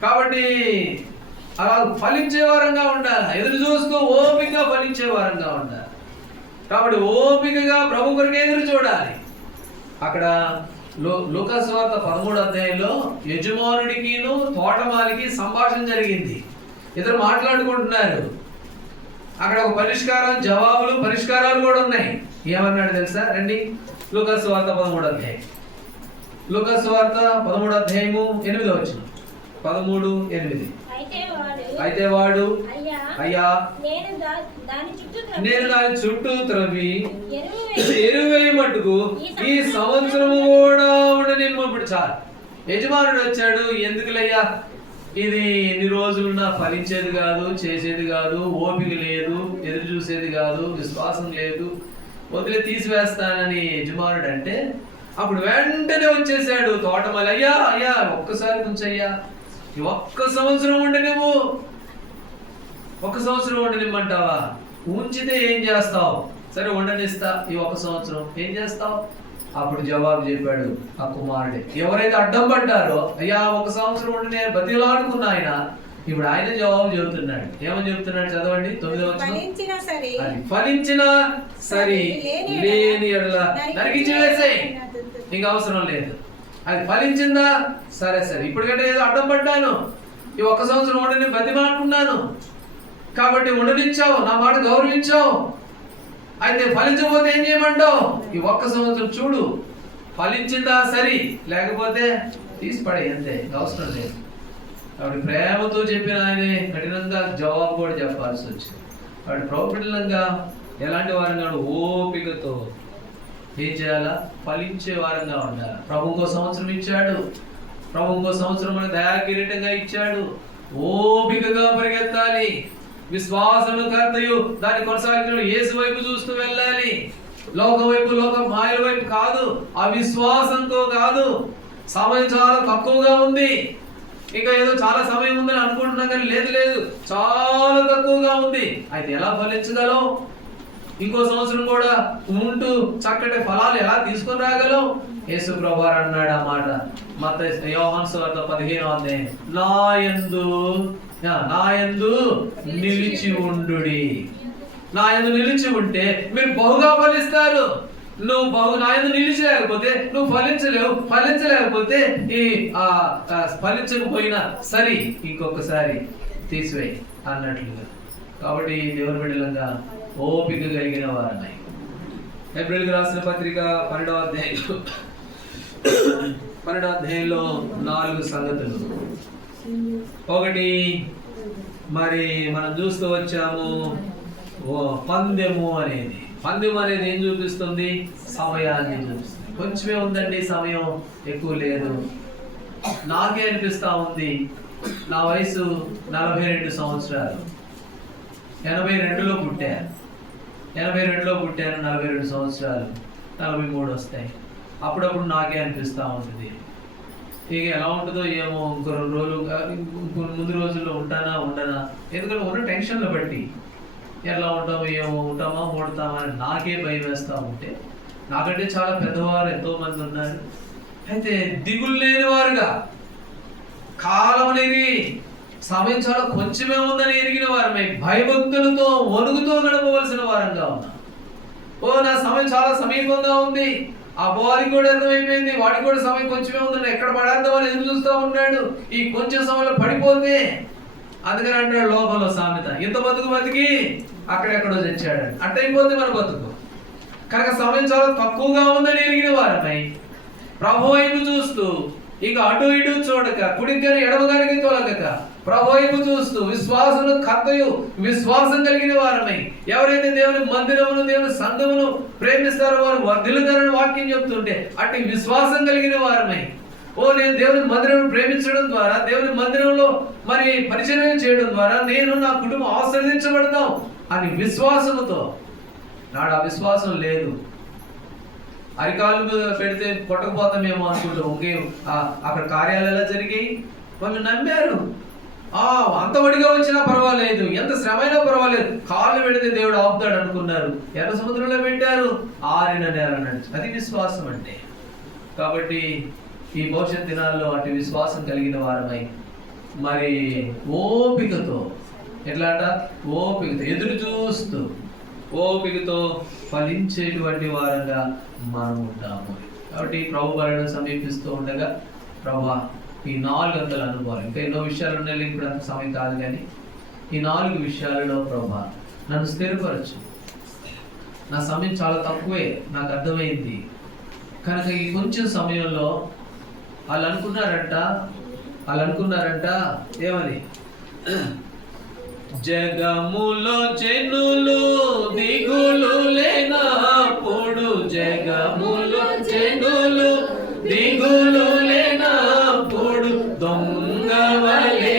కాబట్టి అలా ఫలించే వారంగా ఉండాలి. ఎదురు చూస్తూ ఓపికగా ఫలించే వారంగా ఉండాలి. కాబట్టి ఓపికగా ప్రభు కొరకు ఎదురు చూడాలి. అక్కడ లూకా సువార్త 13వ అధ్యాయంలో యజమానుడికిను తోటమాలికి సంభాషణ జరిగింది. ఇద్దరు మాట్లాడుకుంటున్నారు. అక్కడ ఒక పరిష్కారాలు కూడా ఉన్నాయి. ఏమన్నాడు తెలుసా? రండి, లూకాసు వార్త 13వ అధ్యాయం. లూకాసు వార్త 13వ అధ్యాయము 8వ వచనం. 13:8. అయితే వాడు, అయ్యా నేను దాని చుట్టూ త్రవ్వి ఎరువేయి మట్టుకు ఈ సంవత్సరము కూడా ఉండనిమ్ము. ఇప్పుడు చాలు, యజమానుడు వచ్చాడు. ఎందుకులయ్యా, ఇది ఎన్ని రోజులున్నా ఫలించేది కాదు, చేసేది కాదు, ఓపిక లేదు, ఎదురు చూసేది కాదు, విశ్వాసం లేదు, వదిలే తీసివేస్తానని యజమానుడు అంటే అప్పుడు వెంటనే వచ్చేసాడు తోటమాలి. అయ్యా ఒక్కసారి ఉంచయ్యా, ఒక్క సంవత్సరం ఉండనివ్వు. ఒక సంవత్సరం ఉండనిమ్మంటావా? ఉంచితే ఏం చేస్తావు? సరే ఉండనిస్తా, ఈ ఒక సంవత్సరం ఏం చేస్తావు? అప్పుడు జవాబు చెప్పాడు ఆ కుమారుడే. ఎవరైతే అడ్డం పడ్డారో, అయ్యా ఒక సంవత్సరం ఉండి నేను బతిలాడుకున్నా ఆయన, ఇప్పుడు ఆయన జవాబు చెబుతున్నాడు. ఏమని చెబుతున్నాడు? చదవండి 9వ వచనం. ఫలించిన సరి లేని ఎడల నరికించి వేసేయ్, ఇంకా అవసరం లేదు. అది ఫలించిందా? సరే ఇప్పుడు కంటే ఏదో అడ్డం పడ్డాను, ఈ ఒక్క సంవత్సరం ఉండని బతిమాడుకున్నాను కాబట్టి ఉండనిచ్చావు, నా మాట గౌరవించావు. అయితే ఫలించకపోతే ఏం చేయమంటావు? ఈ ఒక్క సంవత్సరం చూడు, ఫలించిందా సరి, లేకపోతే తీసి పడే, అంతే, అవసరం లేదు. కాబట్టి ప్రేమతో చెప్పిన ఆయనే కఠినంగా జవాబు కూడా చెప్పాల్సి వచ్చింది. కాబట్టి ప్రౌఢంగా ఎలాంటి వారంగా? ఓపికతో ఏం చేయాలా? ఫలించే వారంగా ఉండాలి. ప్రభు ఇంకో సంవత్సరం ఇచ్చాడు, ప్రభు ఇంకో సంవత్సరం మనకు దయా కిరీటంగా ఇచ్చాడు. ఓపికగా పరిగెత్తాలి. విశ్వాసము కర్తయు దాన్ని కొనసాగించడం యేసు వైపు చూస్తూ వెళ్ళాలి. లోక వైపు, లోక మాయల వైపు కాదు, అవిశ్వాసంతో కాదు. సమయం చాలా తక్కువగా ఉంది, ఇంకా ఏదో చాలా సమయం ఉందని అనుకుంటున్నాం కానీ లేదు, చాలా తక్కువగా ఉంది. అయితే ఎలా ఫలించగలం? ఇంకో సంవత్సరం కూడా ఉంటూ చక్కటి ఫలాలు ఎలా తీసుకొని రాగలం? యేసు ప్రభువారు అన్నాడు ఆ మాట మత్తయి యోహాను సువార్త 15వ అధ్యాయం, నా యందు నిలిచి ఉండుడి. నా యందు నిలిచి ఉంటే మీరు బహుగా ఫలిస్తారు. నువ్వు నా యందు నిలిచలేకపోతే నువ్వు ఫలించలేకపోతే ఈ ఫలించకపోయినా సరే ఇంకొకసారి తీసివేయి అన్నట్లుగా. కాబట్టి దేవుని బిడ్డలంగా ఓపిక కలిగిన వారన్నాయి. ఏప్రిల్కి రాసిన పత్రిక 12వ అధ్యాయంలో 4 సంగతులు. ఒకటి, మరి మనం చూస్తూ వచ్చాము, పందెము అనేది ఏం చూపిస్తుంది? సమయాన్ని చూపిస్తుంది. కొంచెమే ఉందండి సమయం, ఎక్కువ లేదు. నాకే అనిపిస్తా ఉంది, నా వయసు 42 సంవత్సరాలు. 82లో పుట్టాను, 42 సంవత్సరాలు, 43 వస్తాయి. అప్పుడప్పుడు నాకే అనిపిస్తూ ఉంటుంది, ఇక ఎలా ఉంటుందో ఏమో, ఇంకో 2 రోజులు ముందు రోజుల్లో ఉండనా. ఎందుకంటే ఉన్న టెన్షన్లు బట్టి ఎలా ఉంటామో ఏమో, ఉంటామా ఓడతామా అని నాకే భయం వేస్తూ ఉంటే, నాకంటే చాలా పెద్దవారు ఎంతో మంది ఉన్నారు. అయితే దిగులు లేని వారుగా, కాలం అనేది సమయం చాలా కొంచెమే ఉందని ఎరిగిన వారమై భయభక్తులతో వణుకుతో గడపవలసిన వారంగా ఉన్నాం. నా సమయం చాలా సమీపంగా ఉంది. ఆ వారికి కూడా అర్థమైపోయింది, వాడికి కూడా సమయం కొంచెమే ఉందని ఎక్కడ పడేద్దామని ఎదురు చూస్తూ ఉన్నాడు. ఈ కొంచెం సమయంలో పడిపోతే, అందుకని అంటాడు లోకంలో సామెత, ఇంత బతికి అక్కడెక్కడో తెచ్చాడు. అట్టయిపోతే మన బతుకు. కనుక సమయం చాలా తక్కువగా ఉందని ఎరిగిన వారమై ప్రభు వైపు చూస్తూ, ఇక అటు ఇటు చూడక, కుడిగాని ఎడమగానికి తొలగక, ప్రభు వైపు చూస్తూ విశ్వాసము కర్తయు విశ్వాసం కలిగిన వారమై, ఎవరైతే దేవుని మందిరమును, దేవుని సంఘమును ప్రేమిస్తారో వారు వర్ధిల్లుతారని వాక్యం చెప్తుంటే, అటు విశ్వాసం కలిగిన వారమై, నేను దేవుని మందిరం ప్రేమించడం ద్వారా, దేవుని మందిరంలో మరి పరిచయం చేయడం ద్వారా నేను నా కుటుంబం ఆశీర్వదించబడతాం అని విశ్వాసముతో. నాడు ఆ విశ్వాసం లేదు. అరికాలు పెడితే కొట్టకపోతామేమో అనుకుంటాం. అక్కడ కార్యాలు ఎలా జరిగాయి? వాళ్ళు నమ్మారు. అంత వడిగా వచ్చినా పర్వాలేదు, ఎంత శ్రమైనా పర్వాలేదు, కాళ్ళు పెడితే దేవుడు ఆపుతాడు అనుకున్నారు. ఎర్ర సముద్రంలో పెట్టారు, ఆరిన నేల అన్నాడు. అది విశ్వాసం అంటే. కాబట్టి ఈ భవిష్యత్ దినాల్లో అటు విశ్వాసం కలిగిన వారమై, మరి ఓపికతో, ఎట్లా అంట, ఓపికతో ఎదురు చూస్తూ ఓపికతో ఫలించేటువంటి వారంగా మనం ఉంటాము. కాబట్టి ప్రభు మరణం సమీపిస్తూ ఉండగా, ప్రభా ఈ 4 అనుభవాలు, ఇంకా ఎన్నో విషయాలు ఉన్నాయి, ఇప్పుడు అంత సమయం కాదు, కానీ ఈ 4 విషయాలలో ప్రభా నన్ను స్థిరపరచు. నా సమయం చాలా తక్కువే, నాకు అర్థమైంది. కనుక ఈ కొంచెం సమయంలో వాళ్ళు అనుకున్నారంట ఏమని, జగములో జనులు దిగులు లేనప్పుడు, జగములో జనులు దిగులు లేనప్పుడు దొంగవలే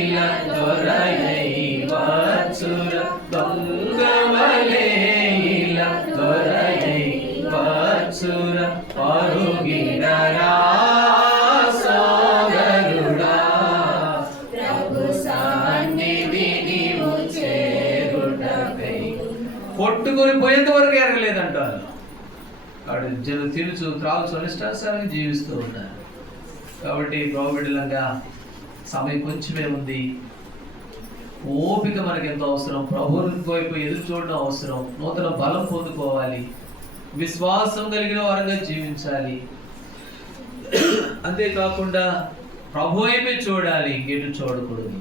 ఇలా దొరయై వచ్చుర, దొంగవలే ఇలా దొరయై వచ్చుర, పరుగినరా సోదరుడా ప్రభు సన్నిధి నీవు చేరుటకై. కొట్టుకొని పోయేంత వరకు ఎరగలేదంట వాళ్ళు. వాడు జనం తినుచు త్రాగుచు అనిష్టానుసారంగా జీవిస్తూ ఉన్నారు. కాబట్టి ప్రభుబిడ్డలంగా సమయం కొంచెమే ఉంది. ఓపిక మనకి ఎంతో అవసరం. ప్రభువుని వైపు ఎదురు చూడడం అవసరం. నూతన బలం పొందుకోవాలి. విశ్వాసం కలిగిన వారంగా జీవించాలి. అంతేకాకుండా ప్రభు వైపే చూడాలి, ఇంకెటు చూడకూడదు.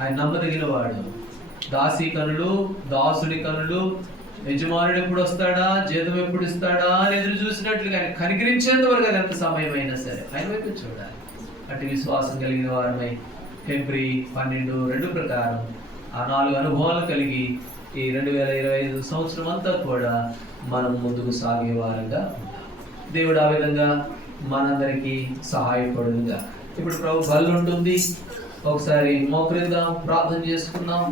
ఆయన నమ్మదగిన వాడు. దాసి కనులు, దాసుడి కనులు, యజమానుడు ఎప్పుడు వస్తాడా, జీతం ఎప్పుడు ఇస్తాడా అని ఎదురు చూసినట్లుగా ఆయన కనికరించేంత వరకు అది ఎంత సమయమైనా సరే ఆయన వైపు చూడాలి. అటు విశ్వాసం కలిగిన వారమై ఫిబ్రవరి 12:2 ప్రకారం ఆ 4 అనుభవాలు కలిగి ఈ 2025 సంవత్సరం అంతా కూడా మనం ముందుకు సాగే వారంగా ఉంటాం. దేవుడు ఆ విధంగా మనందరికీ సహాయపడుగా. ఇప్పుడు ప్రభు బలి ఉంటుంది. ఒకసారి మోకరిద్దాం, ప్రార్థన చేసుకుందాం.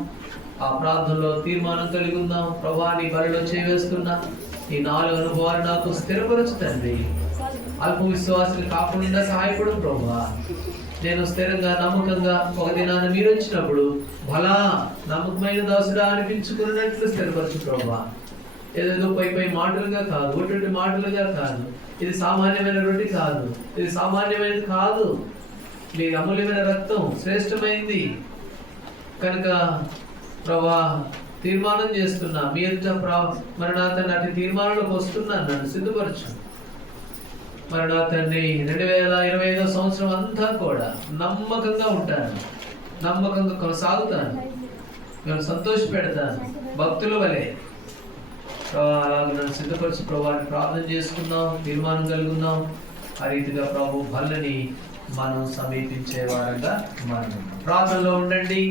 ఆ ప్రార్థనలో తీర్మానం కలిగి ఉందాం. ప్రభా నీ బలిలో చేయవేస్తున్నా ఈ 4 అనుభవాలు నాకు స్థిరపరచు తండ్రి. అల్ప విశ్వాసాలు కాకుండా సహాయపడు ప్రభా. నేను స్థిరంగా నమ్మకంగా ఒక దినాన్ని మీరు వచ్చినప్పుడు బలా నమ్మకమైన దాసుడా అనిపించుకున్నట్లు స్థిరపరచు ప్రభా. ఏదేదో పై మాటలుగా కాదు, ఒట్టి మాటలుగా కాదు. ఇది సామాన్యమైన రొట్టి కాదు, ఇది సామాన్యమైనది కాదు. మీ అమూల్యమైన రక్తం శ్రేష్టమైంది కనుక ప్రభా తీర్మానం చేస్తున్నా మీ ఎదుట మరణాత నాటి తీర్మానంలోకి వస్తున్నాను. నన్ను సిద్ధపరచు. మరణాతాన్ని 2025 సంవత్సరం అంతా కూడా నమ్మకంగా ఉంటాను, నమ్మకంగా కొనసాగుతాను, మేము సంతోష పెడతాను భక్తుల వలె. అలాగే నన్ను సిద్ధపరచు ప్రభాని ప్రార్థన చేసుకుందాం, తీర్మానం కలుగుందాం. ఆ రీతిగా ప్రభు బలని మనం సమీపించే వారంగా మనం ప్రార్థనలో ఉండండి.